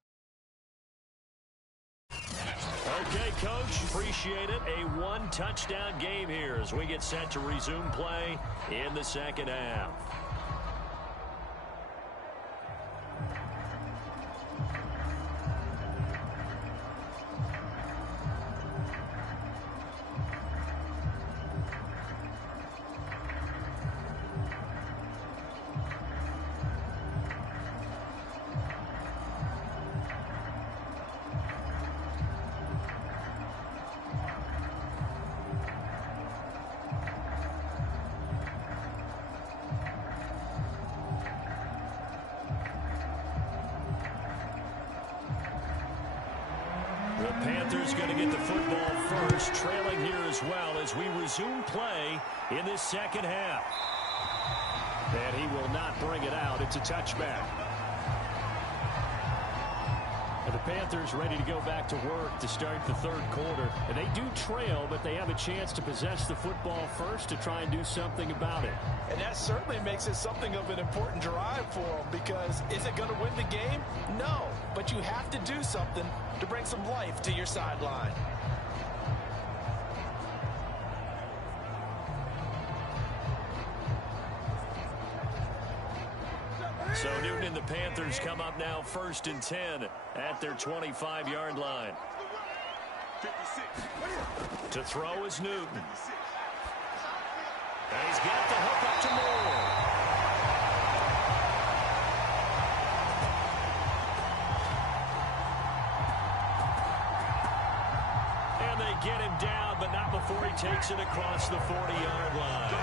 Okay, Coach, appreciate it. A one-touchdown game here as we get set to resume play in the second half. The Panthers going to get the football first, trailing here as well as we resume play in this second half. And he will not bring it out. It's a touchback. And the Panthers ready to go back to work to start the third quarter. And they do trail, but they have a chance to possess the football first to try and do something about it. And that certainly makes it something of an important drive for them, because is it going to win the game? No, but you have to do something to bring some life to your sideline. So Newton and the Panthers come up now 1st and 10 at their 25-yard line. 56. To throw is Newton. And he's got the hook up to Moore. And they get him down, but not before he takes it across the 40-yard line.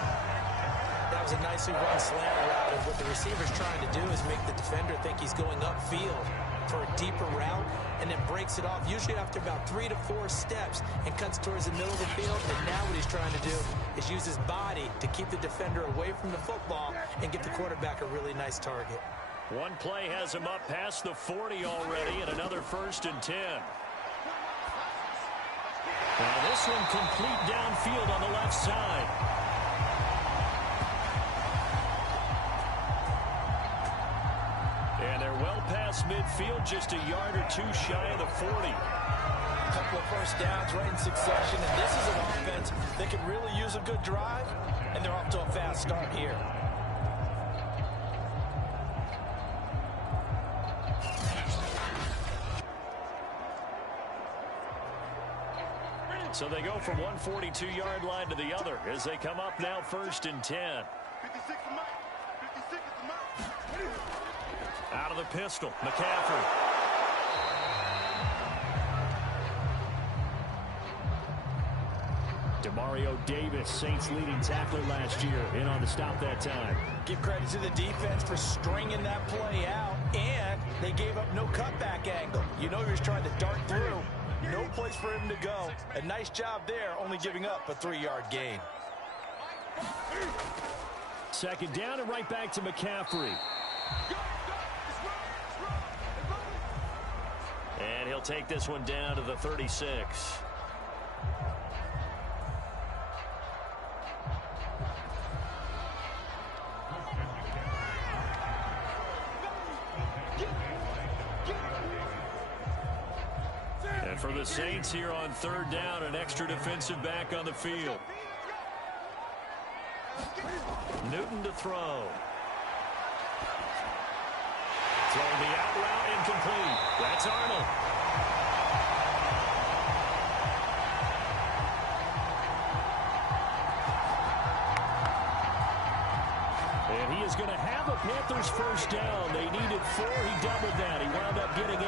That was a nicely run slant route, and what the receiver's trying to do is make the defender think he's going upfield for a deeper route, and then breaks it off, usually after about 3 to 4 steps, and cuts towards the middle of the field. And now what he's trying to do is use his body to keep the defender away from the football and get the quarterback a really nice target. One play has him up past the 40 already, and another 1st and 10. Now this one complete downfield on the left side. And they're well past midfield, just a yard or 2 shy of the 40. A couple of first downs right in succession, and this is an offense that can really use a good drive, and they're off to a fast start here. So they go from one 42-yard line to the other as they come up now 1st and 10. 56 is Mike. 56 is Mike. Out of the pistol, McCaffrey. Mario Davis, Saints leading tackler last year, in on the stop that time. Give credit to the defense for stringing that play out, and they gave up no cutback angle. You know he was trying to dart through. No place for him to go. A nice job there, only giving up a 3-yard gain. Second down and right back to McCaffrey. And he'll take this one down to the 36. And for the Saints here on third down, an extra defensive back on the field. Newton to throw. Throwing the out route incomplete. That's Arnold. And he is going to have a Panthers first down. They needed 4. He doubled that. He wound up getting 8.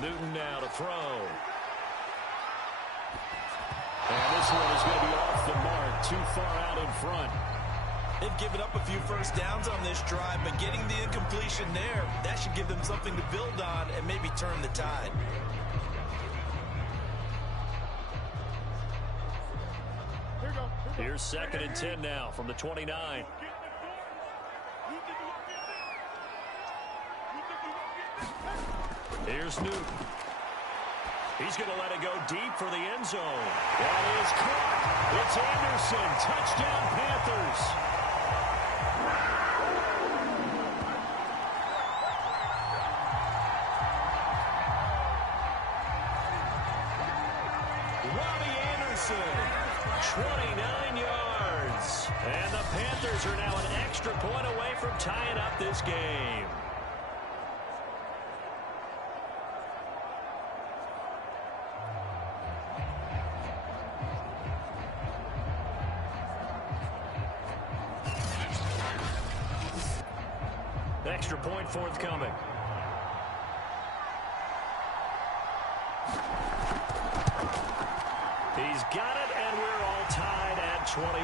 Newton now to throw. And this one is going to be off the mark, too far out in front. They've given up a few first downs on this drive, but getting the incompletion there, that should give them something to build on and maybe turn the tide. Here's 2nd and 10 now from the 29. Here's Newton. He's going to let it go deep for the end zone. That is caught. It's Anderson. Touchdown, Panthers. Robbie Anderson, 29 yards. And the Panthers are now an extra point away from tying up this game. Extra point forthcoming. He's got it, and we're all tied at 21.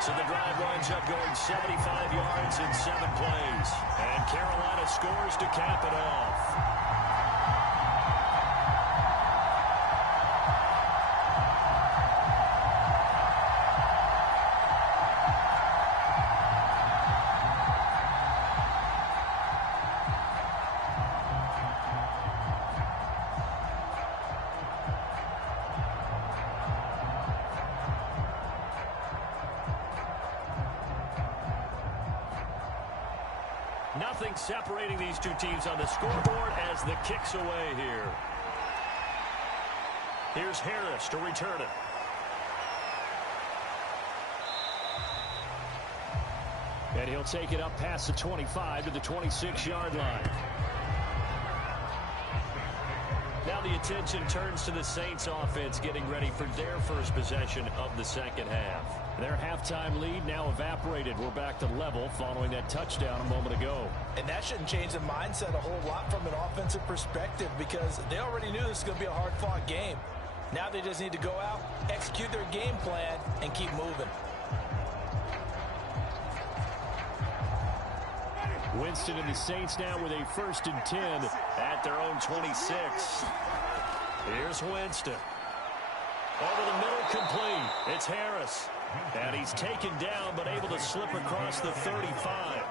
So the drive winds up going 75 yards in 7 plays. And Carolina scores to cap it off. Nothing separating these two teams on the scoreboard as the kick's away here. Here's Harris to return it. And he'll take it up past the 25 to the 26-yard line. Now the attention turns to the Saints offense getting ready for their first possession of the second half. Their halftime lead now evaporated. We're back to level following that touchdown a moment ago. And that shouldn't change the mindset a whole lot from an offensive perspective because they already knew this was going to be a hard-fought game. Now they just need to go out, execute their game plan, and keep moving. Winston and the Saints now with a 1st and 10 at their own 26. Here's Winston. Over the middle, complete. It's Harris. And he's taken down, but able to slip across the 35.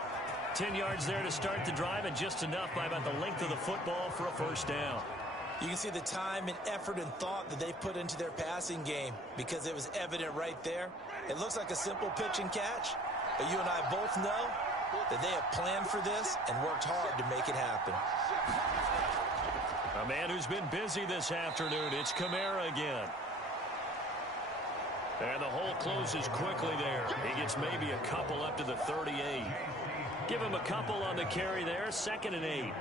10 yards there to start the drive, and just enough by about the length of the football for a first down. You can see the time and effort and thought that they put into their passing game because it was evident right there. It looks like a simple pitch and catch, But you and I both know that they have planned for this and worked hard to make it happen. A man who's been busy this afternoon. It's Kamara again. And the hole closes quickly there. He gets maybe a couple up to the 38. Give him a couple on the carry there. 2nd and 8.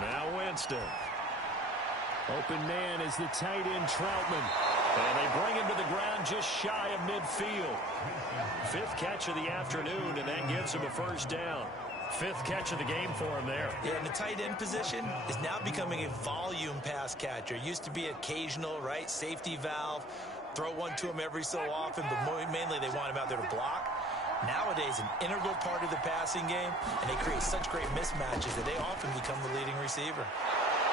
Now Winston. Open man is the tight end Troutman. And they bring him to the ground just shy of midfield. 5th catch of the afternoon, and that gives him a first down. 5th catch of the game for him there. Yeah, and the tight end position is now becoming a volume pass catcher. It used to be occasional, right? Safety valve. Throw one to him every so often, but mainly they want him out there to block. Nowadays, an integral part of the passing game, and they create such great mismatches that they often become the leading receiver.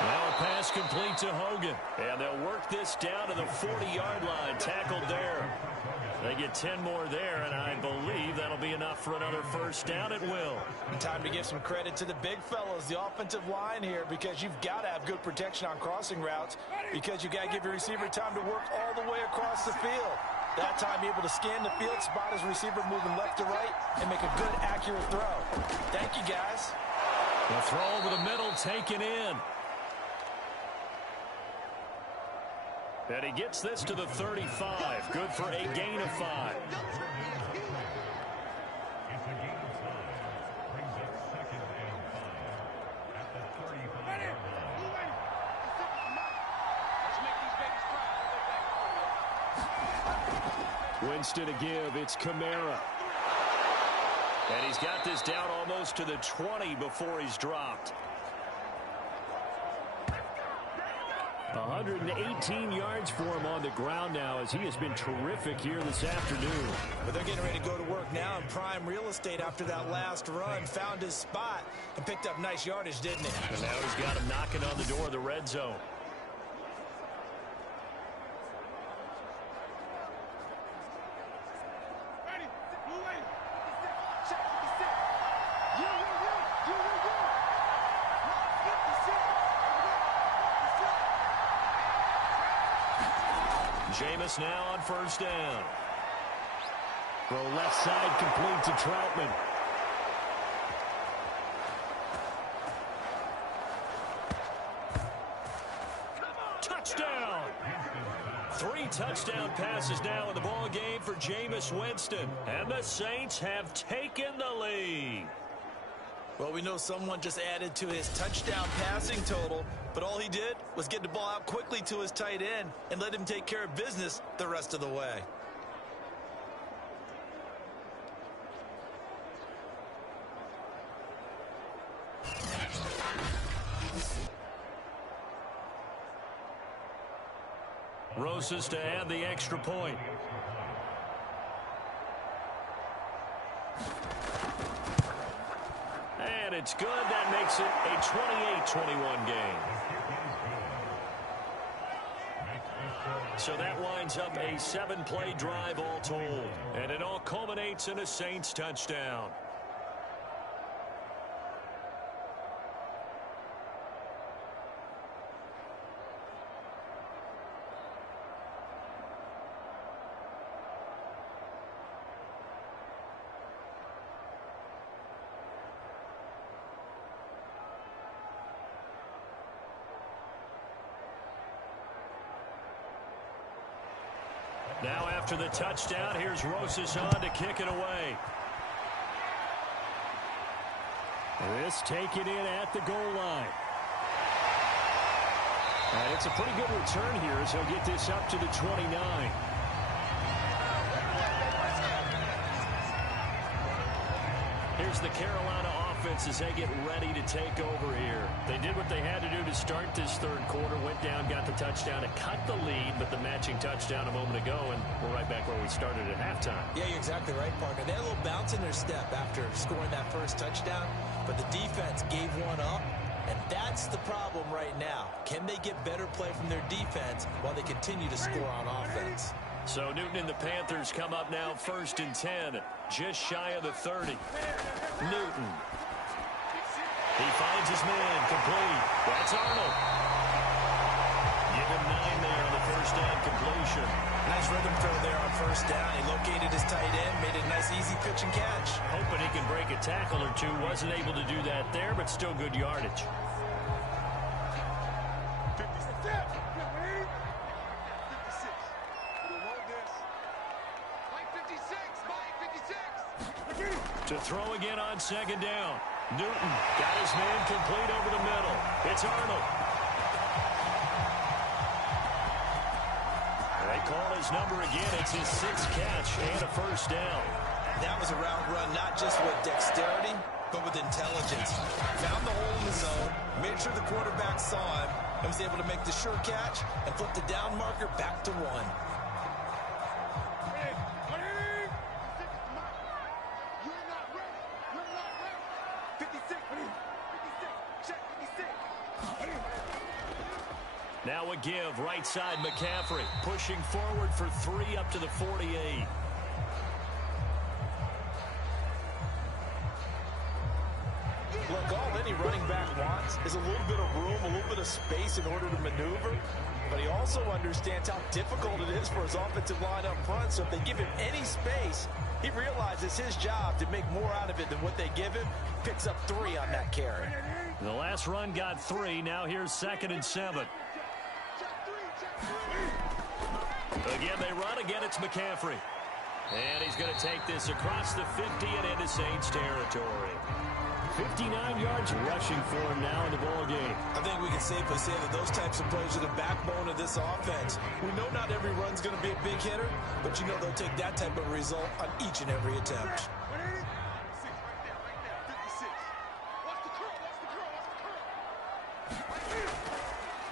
Now a pass complete to Hogan. And they'll work this down to the 40-yard line. Tackled there. They get 10 more there, and I believe that'll be enough for another first down at will. And time to give some credit to the big fellows, the offensive line here, because you've got to have good protection on crossing routes, because you've got to give your receiver time to work all the way across the field. That time, be able to scan the field, spot his receiver moving left to right, and make a good, accurate throw. Thank you, guys. The throw over the middle taken in. And he gets this to the 35. Good for a gain of 5. It's a gain of 5. Brings up 2nd and 5 at the 35-yard line. Winston to give. It's Kamara. And he's got this down almost to the 20 before he's dropped. 118 yards for him on the ground now, as he has been terrific here this afternoon. But they're getting ready to go to work now in prime real estate after that last run. Found his spot and picked up nice yardage, didn't he? And now he's got him knocking on the door of the red zone. Jameis now on first down. Throw left side complete to Troutman. Touchdown! 3 touchdown passes now in the ball game for Jameis Winston. And the Saints have taken the lead. Well, we know someone just added to his touchdown passing total, but all he did was get the ball out quickly to his tight end and let him take care of business the rest of the way. Rosas to add the extra point. And it's good. That makes it a 28-21 game. So that winds up a 7-play drive all told. And it all culminates in a Saints touchdown. Now after the touchdown, here's Rosas on to kick it away. This taken in at the goal line. And it's a pretty good return here as he'll get this up to the 29. Here's the Carolina offense as they get ready to take over here. They did what they had to do to start this third quarter, went down, got the touchdown to cut the lead, but the matching touchdown a moment ago, and we're right back where we started at halftime. Yeah, you're exactly right, partner. They had a little bounce in their step after scoring that first touchdown, but the defense gave one up, and that's the problem right now. Can they get better play from their defense while they continue to score on offense? So Newton and the Panthers come up now 1st and 10, just shy of the 30. Newton. He finds his man, complete. That's Arnold. Give him 9 there on the first down completion. Nice rhythm throw there on first down. He located his tight end, made a nice easy pitch and catch. Hoping he can break a tackle or two. Wasn't able to do that there, but still good yardage. 56. To throw again on second down. Newton got his man complete over the middle. It's Arnold. They call his number again. It's his 6th catch and a first down. That was a route run, not just with dexterity, but with intelligence. Found the hole in the zone, made sure the quarterback saw him, and was able to make the sure catch and flip the down marker back to 1. Now a give, right side McCaffrey, pushing forward for 3 up to the 48. Look, all any running back wants is a little bit of room, a little bit of space in order to maneuver, but he also understands how difficult it is for his offensive line up front, so if they give him any space, he realizes his job to make more out of it than what they give him, picks up 3 on that carry. The last run got 3, now here's 2nd and 7. Again, they run. Again, it's McCaffrey. And he's going to take this across the 50 and into Saints territory. 59 yards rushing for him now in the ball game. I think we can safely say that those types of plays are the backbone of this offense. We know not every run's going to be a big hitter, but you know they'll take that type of result on each and every attempt.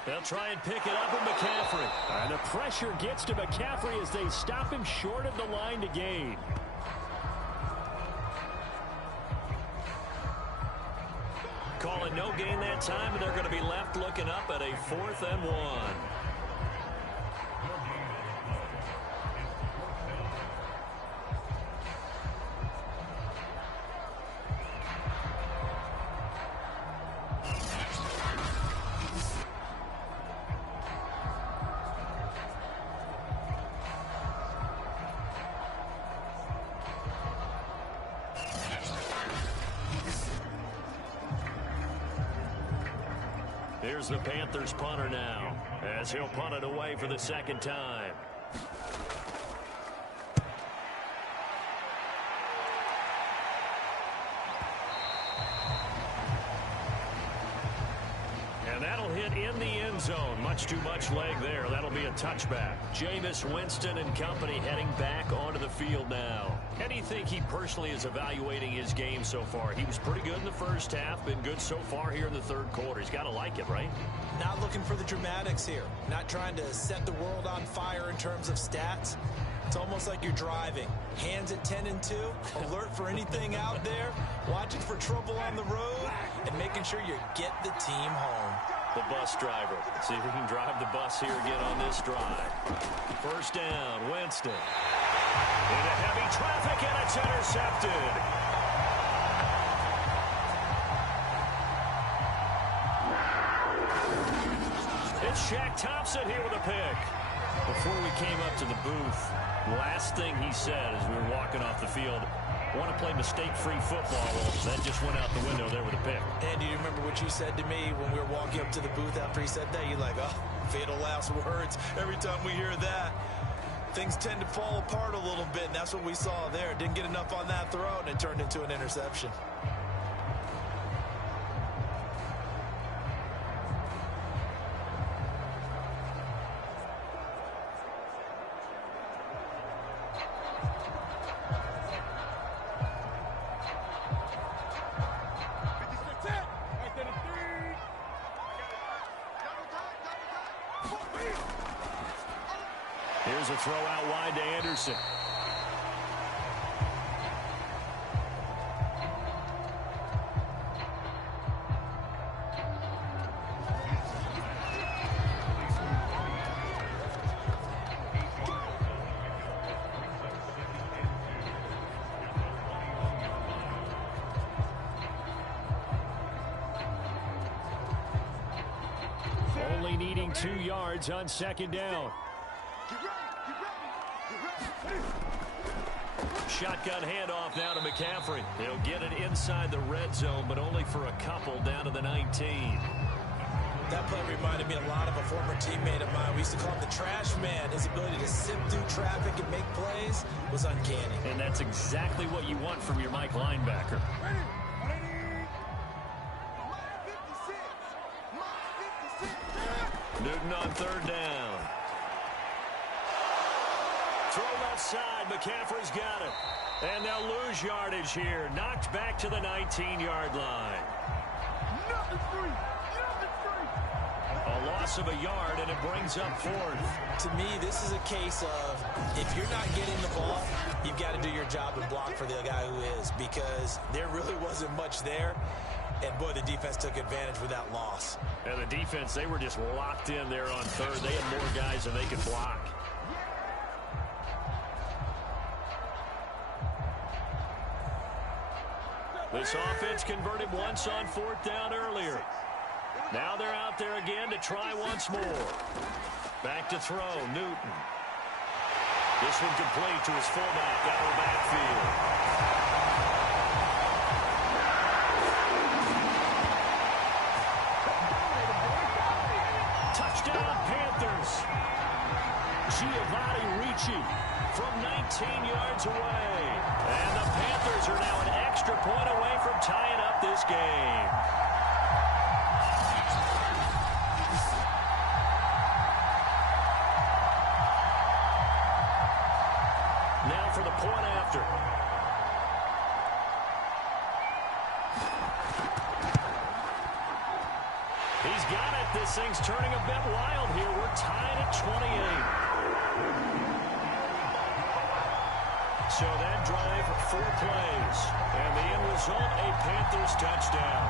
They'll try and pick it up with McCaffrey. And the pressure gets to McCaffrey as they stop him short of the line to gain. Calling no gain that time, and they're going to be left looking up at a 4th and 1. Here's the Panthers punter now, as he'll punt it away for the 2nd time. And that'll hit in the end zone. Much too much leg there. That'll be a touchback. Jameis Winston and company heading back onto the field now. How do you think he personally is evaluating his game so far? He was pretty good in the first half, been good so far here in the 3rd quarter. He's got to like it, right? Not looking for the dramatics here. Not trying to set the world on fire in terms of stats. It's almost like you're driving. Hands at 10 and 2, alert for anything out there, watching for trouble on the road, and making sure you get the team home. The bus driver. See if he can drive the bus here again on this drive. First down, Winston. Into heavy traffic, and it's intercepted. It's Shaq Thompson here with a pick. Before we came up to the booth, last thing he said as we were walking off the field, want to play mistake-free football. Well, that just went out the window there with a pick. And do you remember what you said to me when we were walking up to the booth after he said that? You're like, oh, fatal last words. Every time we hear that, things tend to fall apart a little bit, and that's what we saw there. Didn't get enough on that throw, and it turned into an interception. Here's a throw out wide to Anderson. only needing 2 yards on second down. Shotgun handoff now to McCaffrey. He'll get it inside the red zone, but only for a couple down to the 19. That play reminded me a lot of a former teammate of mine. We used to call him the trash man. His ability to sift through traffic and make plays was uncanny. And that's exactly what you want from your Mike linebacker. Newton on third down. Throw left side. McCaffrey's got it. And they'll lose yardage here. Knocked back to the 19-yard line. A loss of a yard, and it brings up fourth. To me, this is a case of if you're not getting the ball, you've got to do your job and block for the guy who is, because there really wasn't much there. And, boy, the defense took advantage with that loss. And the defense, they were just locked in there on third. They had more guys than they could block. This offense converted once on fourth down earlier. Now they're out there again to try once more. Back to throw, Newton. This one complete to his fullback out of the backfield. Touchdown, Panthers. Giovanni Ricci from 19 yards away. And the Panthers are now an extra point away from tying up this game. Now for the point after. He's got it. This thing's turning a bit wild here. We're tied at 28. So that drive, 4 plays. And the end result, a Panthers touchdown.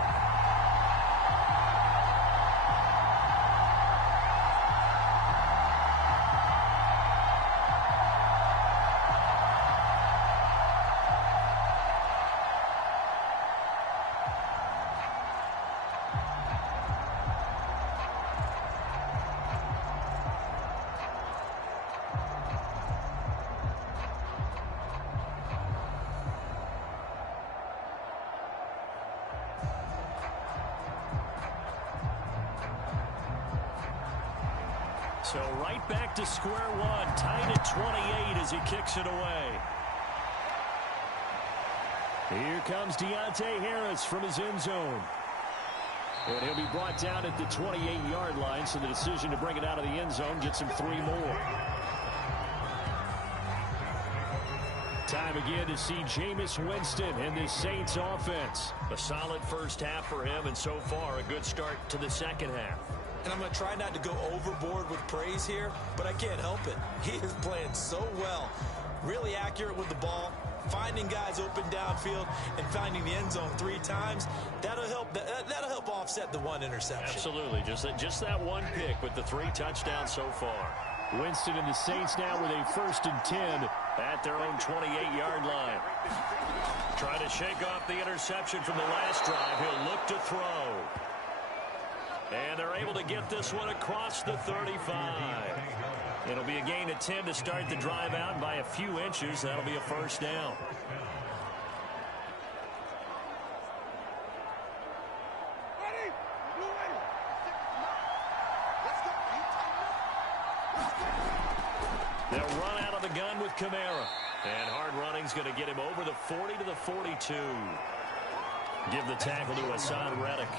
So right back to square one, tied at 28 as he kicks it away. Here comes Deontay Harris from his end zone. And he'll be brought down at the 28-yard line, so the decision to bring it out of the end zone gets him 3 more. Time again to see Jameis Winston and this Saints offense. A solid first half for him, and so far a good start to the second half. And I'm going to try not to go overboard with praise here, but I can't help it. He is playing so well. Really accurate with the ball, finding guys open downfield, and finding the end zone 3 times. That'll help offset the 1 interception. Absolutely. Just that 1 pick with the 3 touchdowns so far. Winston and the Saints now with a 1st and 10 at their own 28-yard line. Try to shake off the interception from the last drive. He'll look to throw. And they're able to get this one across the 35. It'll be a gain of 10 to start the drive out by a few inches. That'll be a first down. They'll run out of the gun with Kamara. And hard running's going to get him over the 40 to the 42. Give the tackle to Hassan Reddick.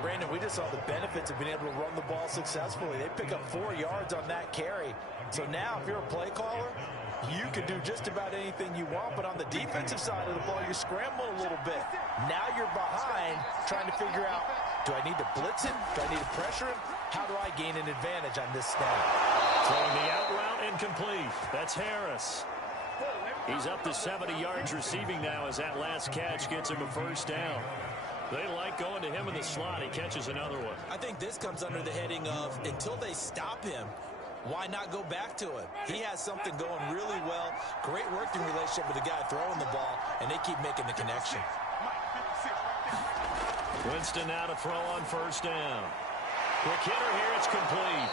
Brandon, we just saw the benefits of being able to run the ball successfully. They pick up 4 yards on that carry. So now, if you're a play caller, you can do just about anything you want. But on the defensive side of the ball, you're scrambling a little bit. Now you're behind, trying to figure out, do I need to blitz him? Do I need to pressure him? How do I gain an advantage on this snap? Throwing the out route incomplete. That's Harris. He's up to 70 yards receiving now as that last catch gets him a first down. They like going to him in the slot. He catches another one. I think this comes under the heading of until they stop him, why not go back to him? He has something going really well. Great working relationship with the guy throwing the ball, and they keep making the connection. Winston now to throw on first down. Quick hitter here, it's complete.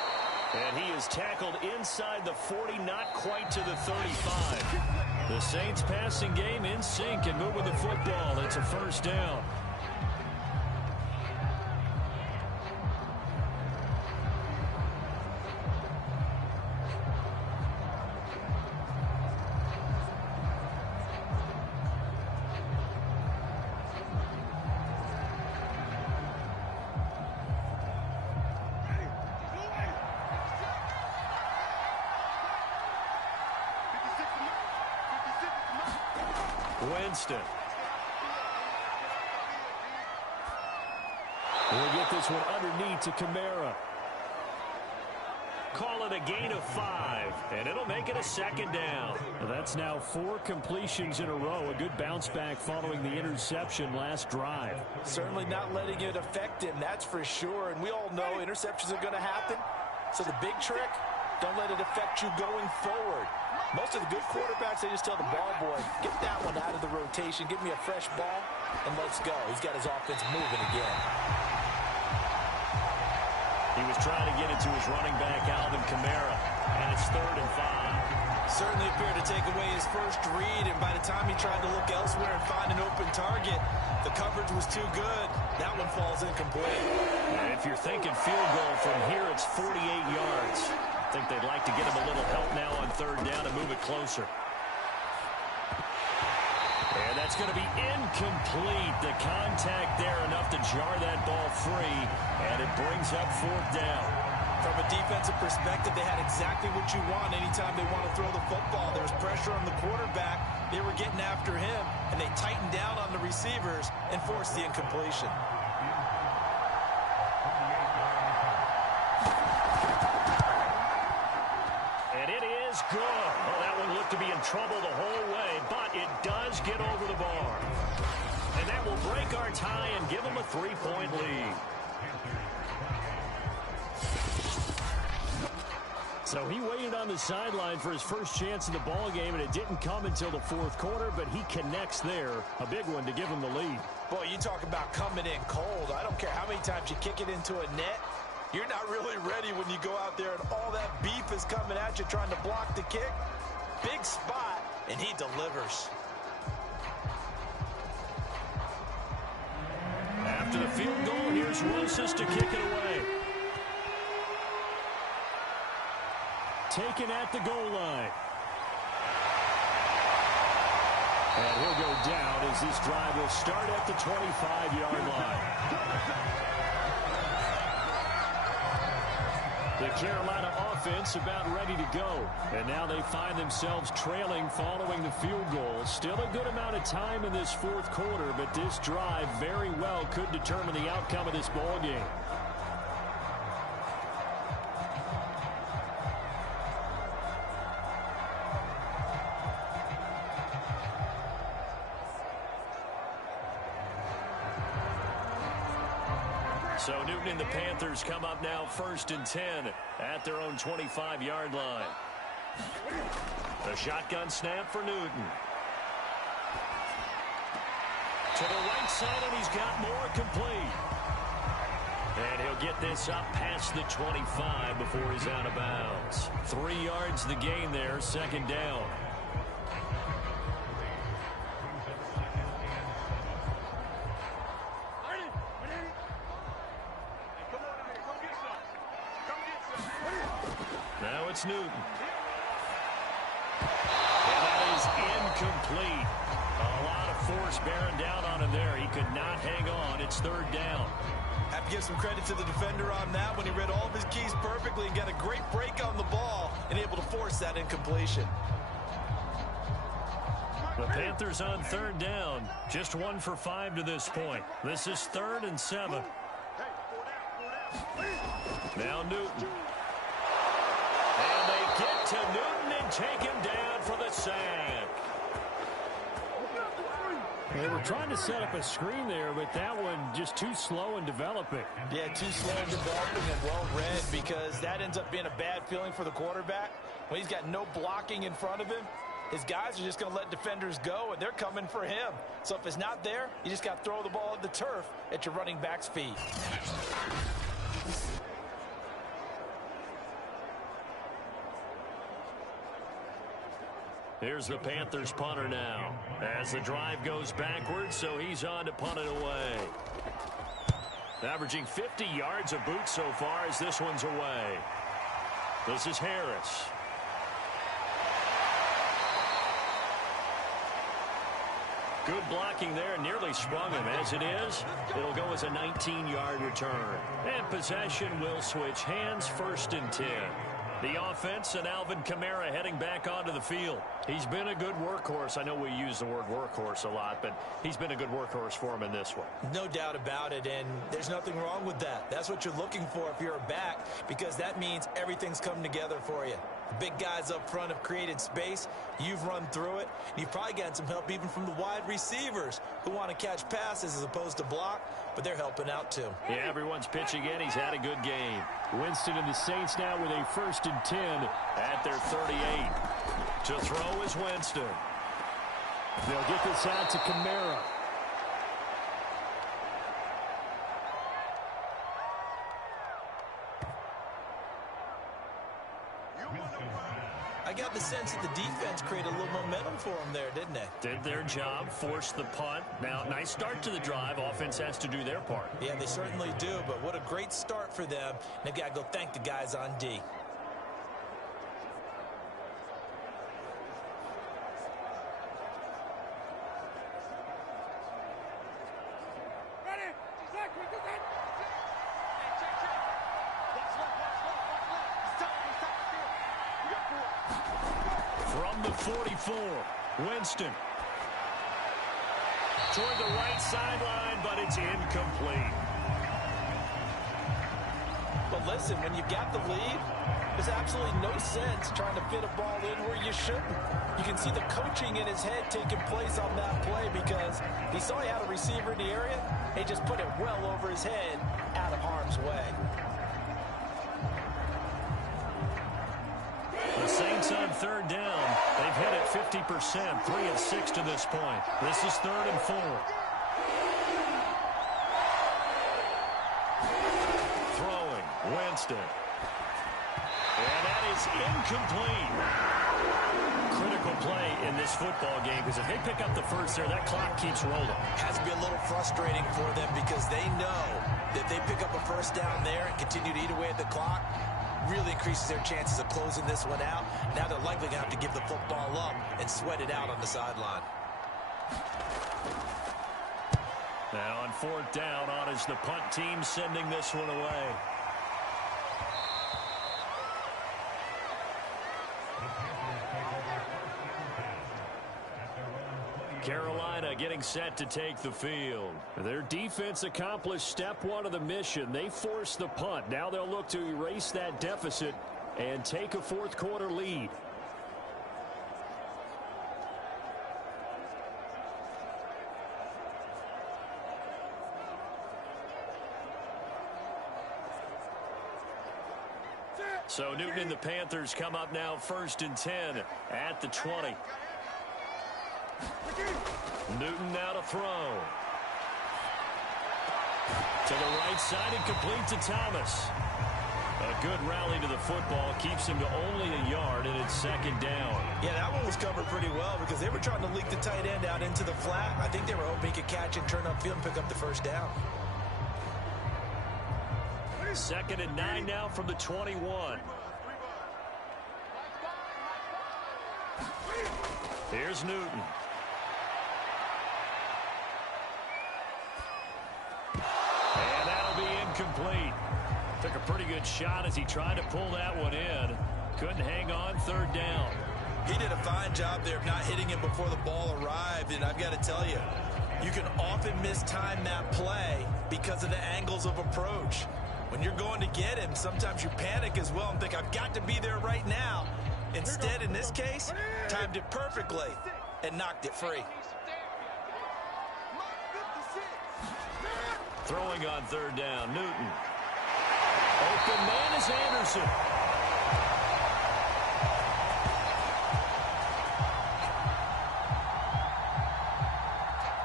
And he is tackled inside the 40, not quite to the 35. The Saints passing game in sync and moving the football. It's a first down. Winston. We'll get this one underneath to Kamara. Call it a gain of 5, and it'll make it a second down. That's now 4 completions in a row. A good bounce back following the interception last drive. Certainly not letting it affect him, that's for sure. And we all know interceptions are going to happen. So the big trick, don't let it affect you going forward. Most of the good quarterbacks, they just tell the ball boy, get that one out of the rotation, give me a fresh ball, and let's go. He's got his offense moving again. He was trying to get it to his running back, Alvin Kamara, and it's 3rd and 5. Certainly appeared to take away his first read, and by the time he tried to look elsewhere and find an open target, the coverage was too good. That one falls incomplete. And if you're thinking field goal from here, it's 48 yards. I think they'd like to get him a little help now on 3rd down and move it closer. And that's going to be incomplete. The contact there enough to jar that ball free, and it brings up 4th down. From a defensive perspective, they had exactly what you want anytime they want to throw the football. There was pressure on the quarterback. They were getting after him, and they tightened down on the receivers and forced the incompletion. And it is good. Well, that one looked to be in trouble the whole way, but it does get over the bar. And that will break our tie and give them a 3-point lead. So he waited on the sideline for his first chance in the ball game, and it didn't come until the 4th quarter, but he connects there. A big one to give him the lead. Boy, you talk about coming in cold. I don't care how many times you kick it into a net. You're not really ready when you go out there and all that beef is coming at you trying to block the kick. Big spot, and he delivers. After the field goal, here's Rosas to kick it away. Taken at the goal line. And he'll go down as this drive will start at the 25-yard line. The Carolina offense about ready to go. And now they find themselves trailing following the field goal. Still a good amount of time in this 4th quarter, but this drive very well could determine the outcome of this ball game. So Newton and the Panthers come up now 1st and 10 at their own 25-yard line. The shotgun snap for Newton. To the right side, and he's got more complete. And he'll get this up past the 25 before he's out of bounds. 3 yards the gain there, 2nd down. Now it's Newton. And that is incomplete. A lot of force bearing down on him there. He could not hang on. It's 3rd down. Have to give some credit to the defender on that when he read all of his keys perfectly and got a great break on the ball and able to force that incompletion. The Panthers on 3rd down. Just 1 for 5 to this point. This is 3rd and 7. Now Newton. And they get to Newton and take him down for the sack. They were trying to set up a screen there, but that one just too slow in developing. Yeah, too slow in developing and well read, because that ends up being a bad feeling for the quarterback. When he's got no blocking in front of him, his guys are just going to let defenders go, and they're coming for him. So if it's not there, you just got to throw the ball at the turf at your running back's feet. Here's the Panthers punter now. As the drive goes backwards, so he's on to punt it away. Averaging 50 yards a boot so far as this one's away. This is Harris. Good blocking there, nearly sprung him. As it is, it'll go as a 19-yard return. And possession will switch hands, 1st and 10. The offense and Alvin Kamara heading back onto the field. He's been a good workhorse. I know we use the word workhorse a lot, but he's been a good workhorse for him in this one. No doubt about it, and there's nothing wrong with that. That's what you're looking for if you're a back, because that means everything's come together for you. The big guys up front have created space. You've run through it. You've probably gotten some help even from the wide receivers who want to catch passes as opposed to block, but they're helping out too. Yeah, everyone's pitching in. He's had a good game. Winston and the Saints now with a 1st and 10 at their 38. To throw is Winston. They'll get this out to Kamara. I got the sense that the defense created a little momentum for them there, didn't they? Did their job, forced the punt. Now, nice start to the drive. Offense has to do their part. Yeah, they certainly do, but what a great start for them. They've got to go thank the guys on D. From the 44, Winston. Toward the right sideline, but it's incomplete. But listen, when you've got the lead, there's absolutely no sense trying to fit a ball in where you shouldn't. You can see the coaching in his head taking place on that play because he saw he had a receiver in the area. He just put it well over his head out of harm's way. The Saints on 3rd down. They've hit it 50%, 3 of 6 to this point. This is 3rd and 4. Throwing, Winston. And that is incomplete. Critical play in this football game because if they pick up the first there, that clock keeps rolling. Has to be a little frustrating for them because they know that they pick up a first down there and continue to eat away at the clock. Really increases their chances of closing this one out. Now they're likely going to have to give the football up and sweat it out on the sideline. Now on 4th down, on is the punt team sending this one away. Carolina getting set to take the field. Their defense accomplished step 1 of the mission. They forced the punt. Now they'll look to erase that deficit and take a 4th quarter lead. So Newton and the Panthers come up now 1st and 10 at the 20. Newton now to throw. To the right side and complete to Thomas. A good rally to the football keeps him to only a yard, and it's 2nd down. Yeah, that one was covered pretty well because they were trying to leak the tight end out into the flat. I think they were hoping he could catch and turn upfield and pick up the first down. 2nd and 9 now from the 21. Here's Newton. And that'll be incomplete. Took a pretty good shot as he tried to pull that one in. Couldn't hang on, 3rd down. He did a fine job there of not hitting him before the ball arrived, and I've got to tell you, you can often mistime that play because of the angles of approach. When you're going to get him, sometimes you panic as well and think, I've got to be there right now. Instead, in this case, timed it perfectly and knocked it free. Throwing on 3rd down, Newton. Open man is Anderson.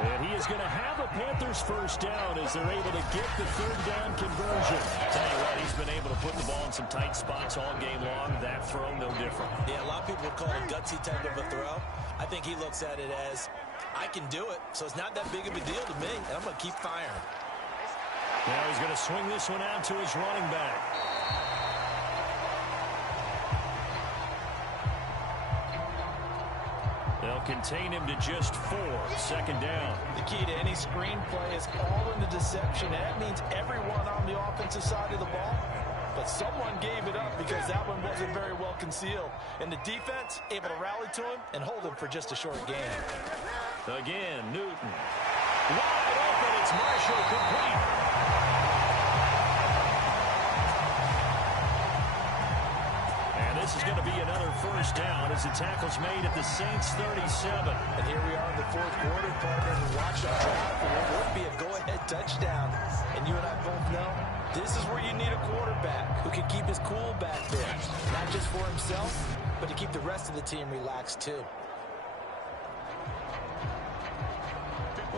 And he is going to have a Panthers first down as they're able to get the third down conversion. Tell you what, he's been able to put the ball in some tight spots all game long. That throw, no different. Yeah, a lot of people would call it a gutsy type of a throw. I think he looks at it as, I can do it, so it's not that big of a deal to me, and I'm going to keep firing. Now he's going to swing this one out to his running back. They'll contain him to just 4. Second down. The key to any screenplay is all in the deception. That means everyone on the offensive side of the ball. But someone gave it up because that one wasn't very well concealed. And the defense able to rally to him and hold him for just a short game. Again, Newton. Wide open. It's Marshall, complete. And this is going to be another first down as the tackle's made at the Saints 37. And here we are in the fourth quarter, partner, and watch the drive, and it would be a go-ahead touchdown. And you and I both know this is where you need a quarterback who can keep his cool back there. Not just for himself, but to keep the rest of the team relaxed too.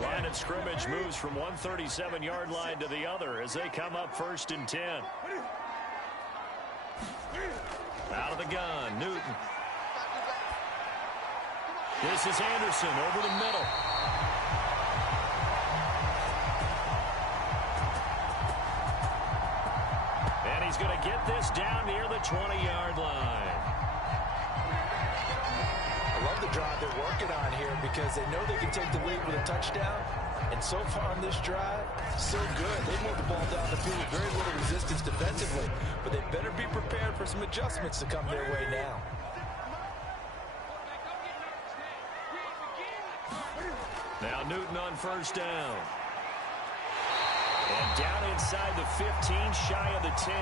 Line of scrimmage moves from one 37-yard line to the other as they come up 1st and 10. Out of the gun, Newton. This is Anderson over the middle. And he's going to get this down near the 20-yard line. I love the drive they're working on here because they know they can take the lead with a touchdown. And so far on this drive, so good. They moved the ball down the field with very little resistance defensively. But they better be prepared for some adjustments to come their way now. Now Newton on first down. And down inside the 15, shy of the 10.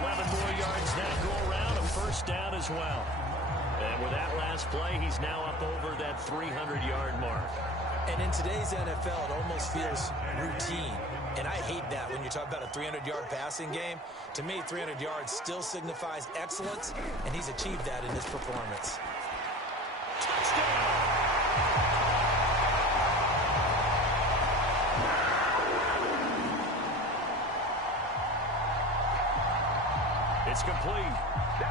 11 more yards that go around, a first down as well. And with that last play, he's now up over that 300-yard mark. And in today's NFL, it almost feels routine. And I hate that when you talk about a 300-yard passing game. To me, 300 yards still signifies excellence, and he's achieved that in this performance. Touchdown! It's complete. I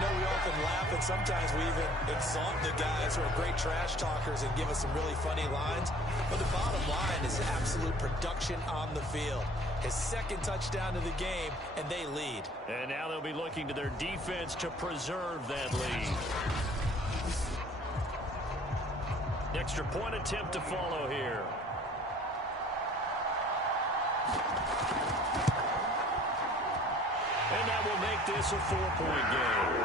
know we often laugh, and sometimes we even insult the guys who are great trash talkers and give us some really funny lines. But the bottom line is absolute production on the field. His second touchdown of the game, and they lead. And now they'll be looking to their defense to preserve that lead. Extra point attempt to follow here. And that will make this a 4-point game.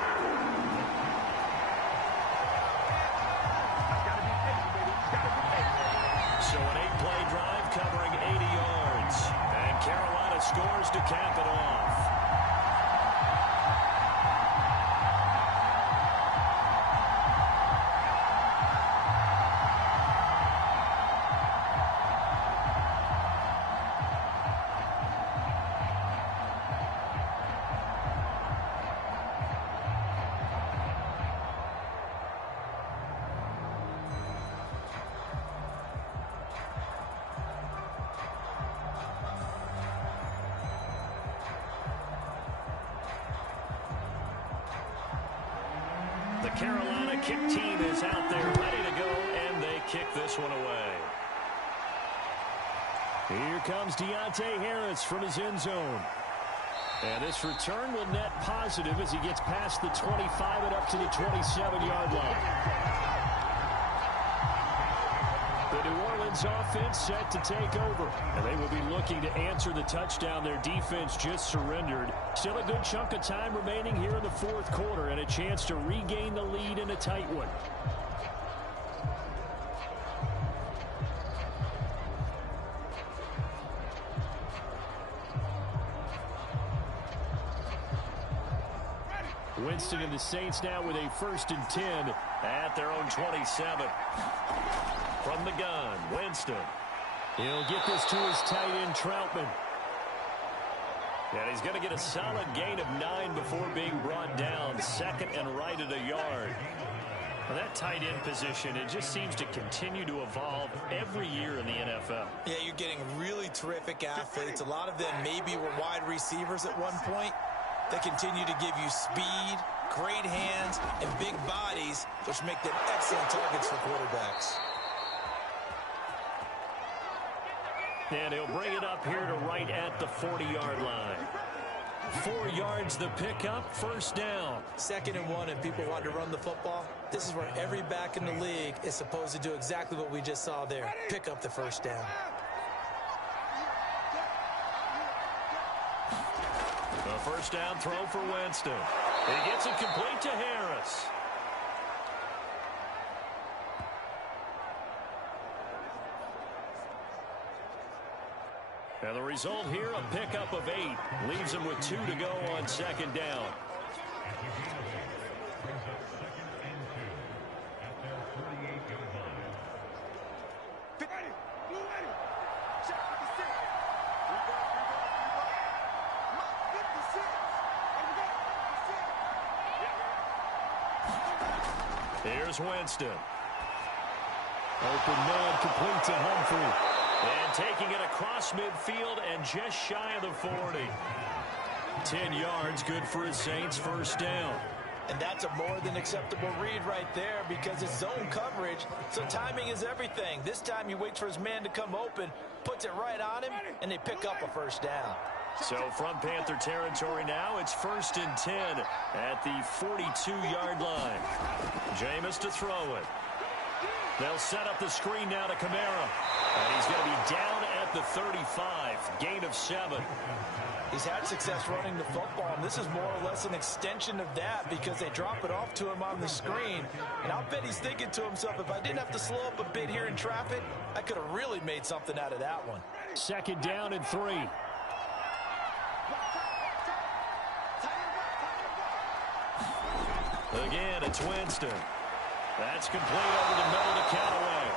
So an 8-play drive covering 80 yards. And Carolina scores to cap it off. The Carolina kick team is out there ready to go, and they kick this one away. Here comes Deontay Harris from his end zone. And this return will net positive as he gets past the 25 and up to the 27-yard line. The New Orleans offense set to take over. And they will be looking to answer the touchdown their defense just surrendered. Still a good chunk of time remaining here in the fourth quarter and a chance to regain the lead in a tight one. Winston and the Saints now with a 1st and 10 at their own 27. From the gun, Winston. He'll get this to his tight end, Troutman. And he's going to get a solid gain of 9 before being brought down. 2nd and right at a yard. Well, that tight end position, it just seems to continue to evolve every year in the NFL. Yeah, you're getting really terrific athletes. A lot of them maybe were wide receivers at one point. They continue to give you speed, great hands, and big bodies, which make them excellent targets for quarterbacks. And he'll bring it up here to right at the 40-yard line. 4 yards the pickup, first down. 2nd and 1, and people want to run the football. This is where every back in the league is supposed to do exactly what we just saw there. Pick up the first down. The first down throw for Winston. He gets it complete to Harris. And the result here, a pickup of 8. Leaves him with 2 to go on 2nd down. Brings up 2nd and 2 at their 38-yard line. Here's Winston. Open man, complete to Humphrey. And taking it across midfield and just shy of the 40. 10 yards, good for his Saints, first down. And that's a more than acceptable read right there because it's zone coverage, so timing is everything. This time he waits for his man to come open, puts it right on him, and they pick up a first down. So from Panther territory now, it's 1st and 10 at the 42-yard line. Jameis to throw it. They'll set up the screen now to Kamara. And he's going to be down at the 35. Gain of 7. He's had success running the football, and this is more or less an extension of that because they drop it off to him on the screen. And I'll bet he's thinking to himself, if I didn't have to slow up a bit here in traffic, I could have really made something out of that one. 2nd down and 3. Again, it's Winston. That's complete over the middle to Callaway.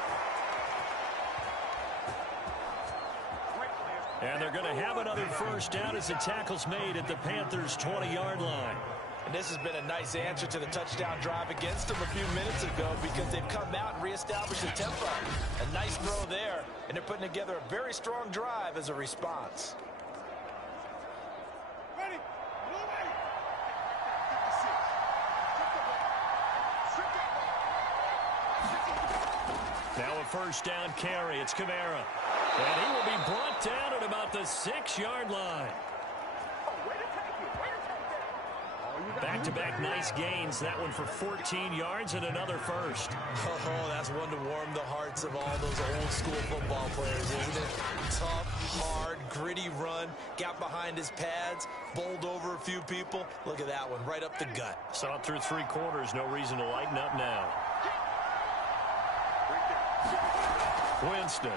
And they're going to have another first down as the tackle's made at the Panthers' 20-yard line. And this has been a nice answer to the touchdown drive against them a few minutes ago because they've come out and reestablished the tempo. A nice throw there, and they're putting together a very strong drive as a response. Now a first down carry. It's Kamara. And he will be brought down at about the 6-yard line. Back-to-back nice gains. That one for 14 yards and another first. Oh, that's one to warm the hearts of all those old-school football players, isn't it? Tough, hard, gritty run. Got behind his pads, bowled over a few people. Look at that one, right up the gut. Saw it through 3 quarters. No reason to lighten up now. Winston.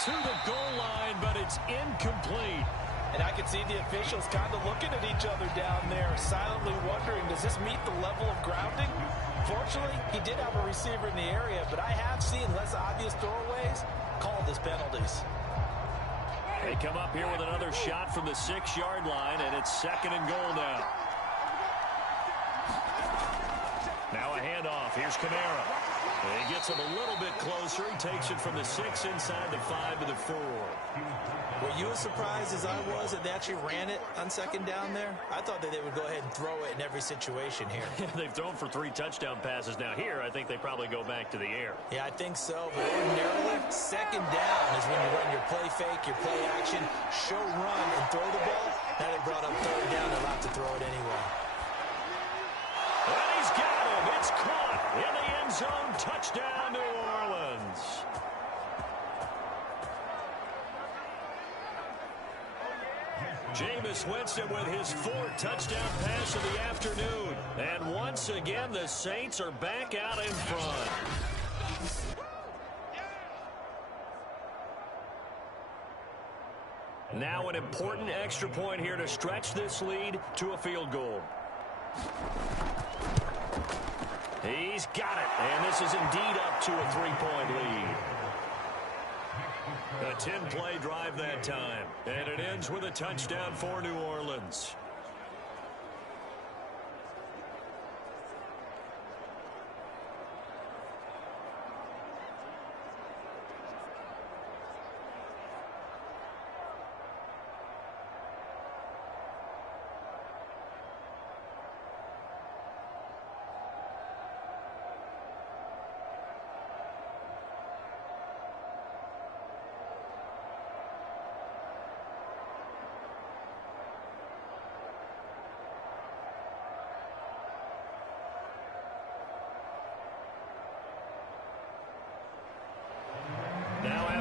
To the goal line, but it's incomplete. And I can see the officials kind of looking at each other down there, silently wondering, does this meet the level of grounding? Fortunately, he did have a receiver in the area, but I have seen less obvious throwaways called as penalties. They come up here with another shot from the 6-yard line, and it's 2nd and goal now. Now a handoff. Here's Kamara. He gets him a little bit closer. He takes it from the 6 inside the 5 to the 4. Were you as surprised as I was that they actually ran it on 2nd down there? I thought that they would go ahead and throw it in every situation here. They've thrown for 3 touchdown passes. Now here, I think they probably go back to the air. Yeah, I think so. But ordinarily, 2nd down is when you run your play fake, your play action, show run, and throw the ball. Now they brought up 3rd down. They're allowed to throw it anyway. And he's got him. It's caught in the end zone. Touchdown, New Orleans. Jameis Winston with his 4th touchdown pass of the afternoon. And once again, the Saints are back out in front. Now an important extra point here to stretch this lead to a field goal. He's got it, and this is indeed up to a 3-point lead. A 10-play drive that time, and it ends with a touchdown for New Orleans.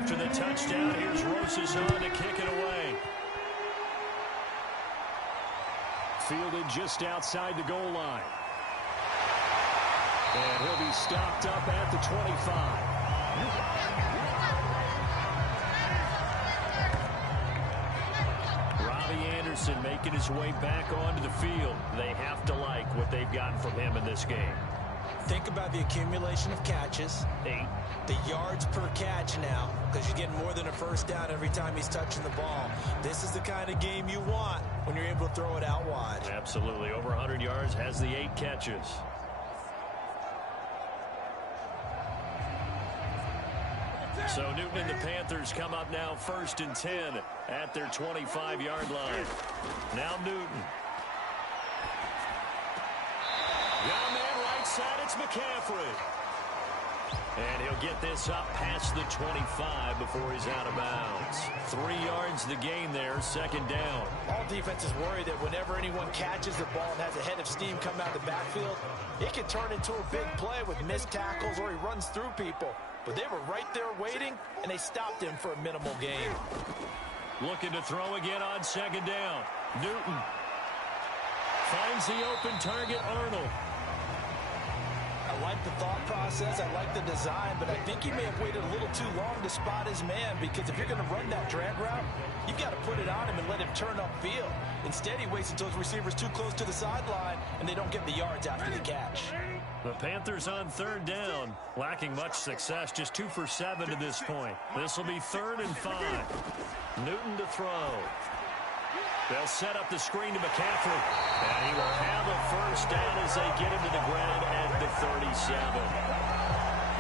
After the touchdown, here's Rosas on to kick it away. Fielded just outside the goal line. And he'll be stopped up at the 25. Making his way back onto the field. They have to like what they've gotten from him in this game. Think about the accumulation of catches. 8. The yards per catch now, because you're getting more than a first down every time he's touching the ball. This is the kind of game you want when you're able to throw it out wide. Absolutely. Over 100 yards, has the 8 catches. So Newton and the Panthers come up now 1st and 10 at their 25-yard line. Now Newton. Young man right side, it's McCaffrey. And he'll get this up past the 25 before he's out of bounds. 3 yards the gain there, 2nd down. All defenses worry that whenever anyone catches the ball and has a head of steam come out of the backfield, it can turn into a big play with missed tackles or he runs through people. But they were right there waiting, and they stopped him for a minimal gain. Looking to throw again on 2nd down. Newton finds the open target, Arnold. I like the thought process. I like the design, but I think he may have waited a little too long to spot his man, because if you're going to run that drag route, you've got to put it on him and let him turn upfield. Instead, he waits until his receiver's too close to the sideline, and they don't get the yards after the catch. The Panthers on 3rd down, lacking much success, just 2 for 7 to this point. This will be 3rd and 5. Newton to throw. They'll set up the screen to McCaffrey, and he will have a first down as they get him to the ground at the 37.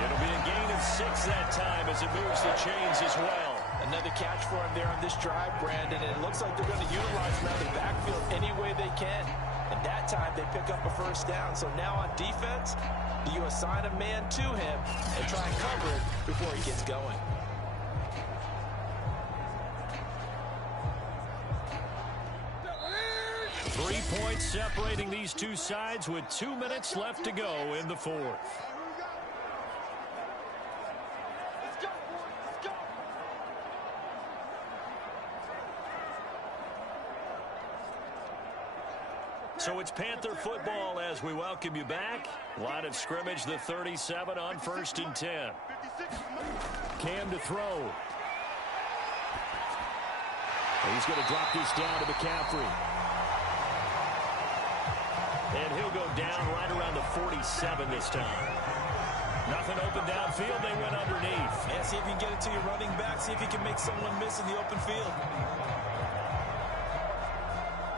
It'll be a gain of 6 that time as it moves the chains as well. Another catch for him there on this drive, Brandon, and it looks like they're going to utilize him out of the backfield any way they can. And that time they pick up a first down. So now on defense, you assign a man to him and try and cover it before he gets going. Three points separating these two sides with 2 minutes left to go in the 4th. So it's Panther football as we welcome you back. Line of scrimmage, the 37 on 1st and 10. Cam to throw. He's going to drop this down to McCaffrey. And he'll go down right around the 47 this time. Nothing open downfield. They went underneath. Yeah, see if you can get it to your running back. See if you can make someone miss in the open field.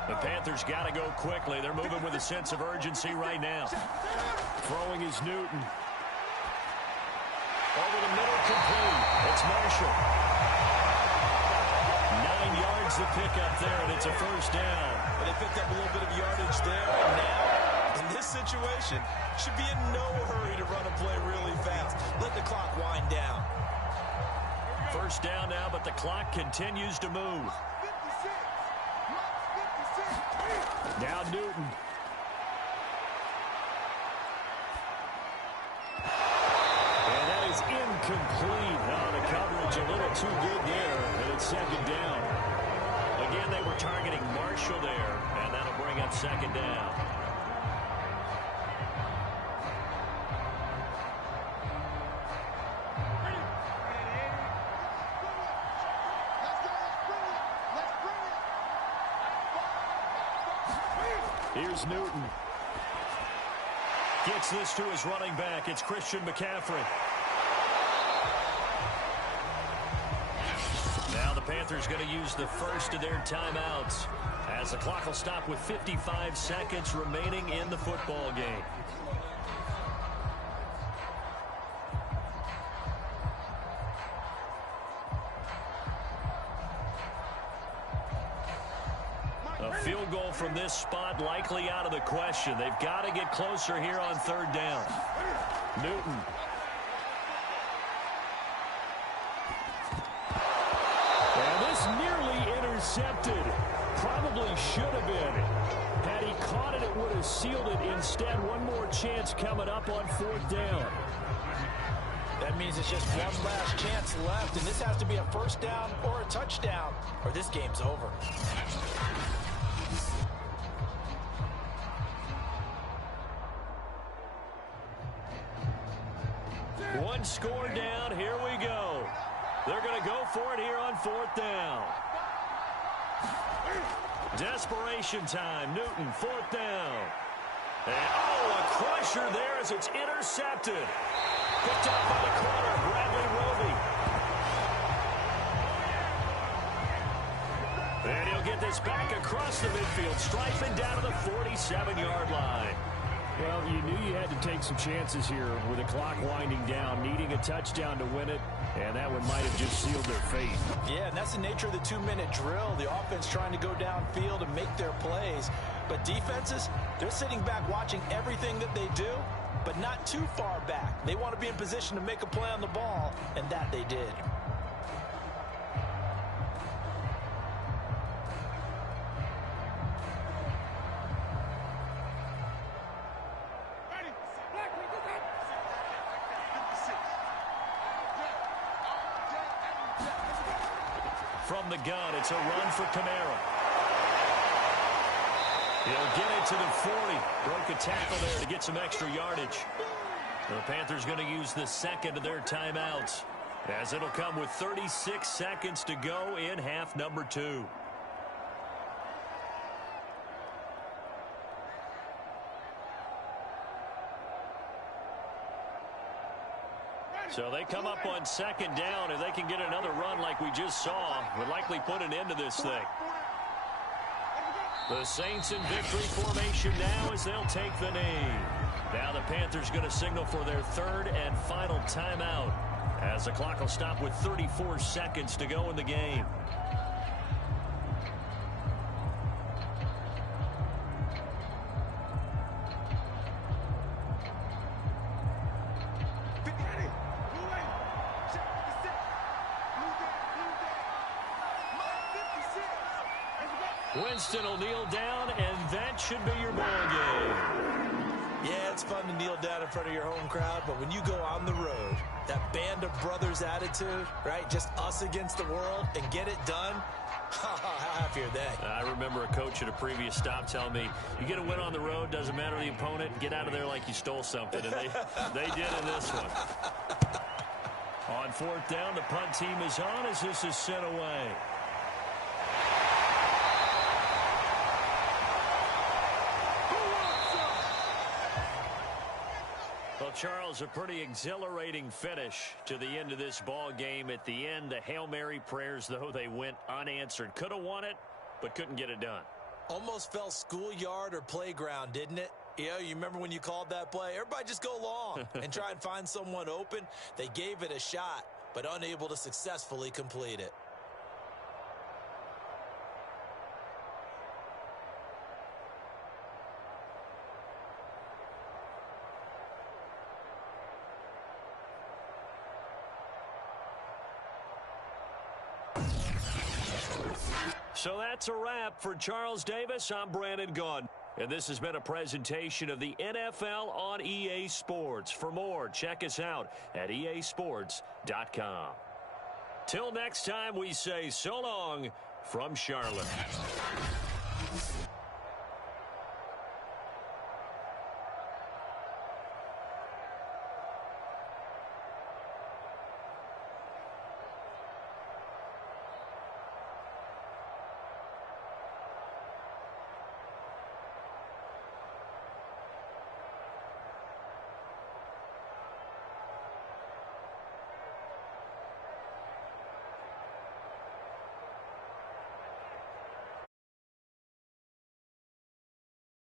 The Panthers got to go quickly. They're moving with a sense of urgency right now. Throwing is Newton. Over the middle, complete. It's Marshall. 9 yards to pick up there, and it's a first down. But they picked up a little bit of yardage there, and now, in this situation, should be in no hurry to run a play really fast. Let the clock wind down. First down now, but the clock continues to move. Now Newton. And that is incomplete. Now the coverage a little too good there, and it's 2nd down. Again, they were targeting Marshall there, and that'll bring up 2nd down. Here's Newton. Gets this to his running back. It's Christian McCaffrey. Now the Panthers going to use the first of their timeouts as the clock will stop with 55 seconds remaining in the football game. A field goal from this spot likely out of the question. They've got to get closer here on 3rd down. Newton. And this nearly intercepted. Probably should have been. Had he caught it, it would have sealed it. Instead, one more chance coming up on 4th down. That means it's just one last chance left, and this has to be a first down or a touchdown, or this game's over. One score down. Here we go. They're going to go for it here on 4th down. Desperation time. Newton, 4th down. And, a crusher there as it's intercepted. Picked up by the corner, Bradley Roby. And he'll get this back across the midfield, striping down to the 47-yard line. Well, you knew you had to take some chances here with the clock winding down, needing a touchdown to win it, and that one might have just sealed their fate. Yeah, and that's the nature of the 2-minute drill. The offense trying to go downfield and make their plays. But defenses, they're sitting back watching everything that they do, but not too far back. They want to be in position to make a play on the ball, and that they did. From the gun, it's a run for Kamara. He'll get it to the 40. Broke a tackle there to get some extra yardage. The Panthers going to use the second of their timeouts, as it'll come with 36 seconds to go in half number 2. So they come up on 2nd down. If they can get another run like we just saw, would likely put an end to this thing. The Saints in victory formation now as they'll take the knee. Now the Panthers going to signal for their 3rd and final timeout, as the clock will stop with 34 seconds to go in the game. Winston will kneel down, and that should be your ball game. Yeah, it's fun to kneel down in front of your home crowd, but when you go on the road, that band of brothers attitude, right, just us against the world, and get it done, how happy are they? I remember a coach at a previous stop telling me, you get a win on the road, doesn't matter the opponent, get out of there like you stole something, and they did in this one. On 4th down, the punt team is on as this is sent away. Well, Charles, a pretty exhilarating finish to the end of this ball game. At the end, the Hail Mary prayers, though, they went unanswered. Could have won it, but couldn't get it done. Almost felt schoolyard or playground, didn't it? You remember when you called that play? Everybody just go long and try and find someone open. They gave it a shot, but unable to successfully complete it. So that's a wrap for Charles Davis. I'm Brandon Gaudin. And this has been a presentation of the NFL on EA Sports. For more, check us out at easports.com. Till next time, we say so long from Charlotte.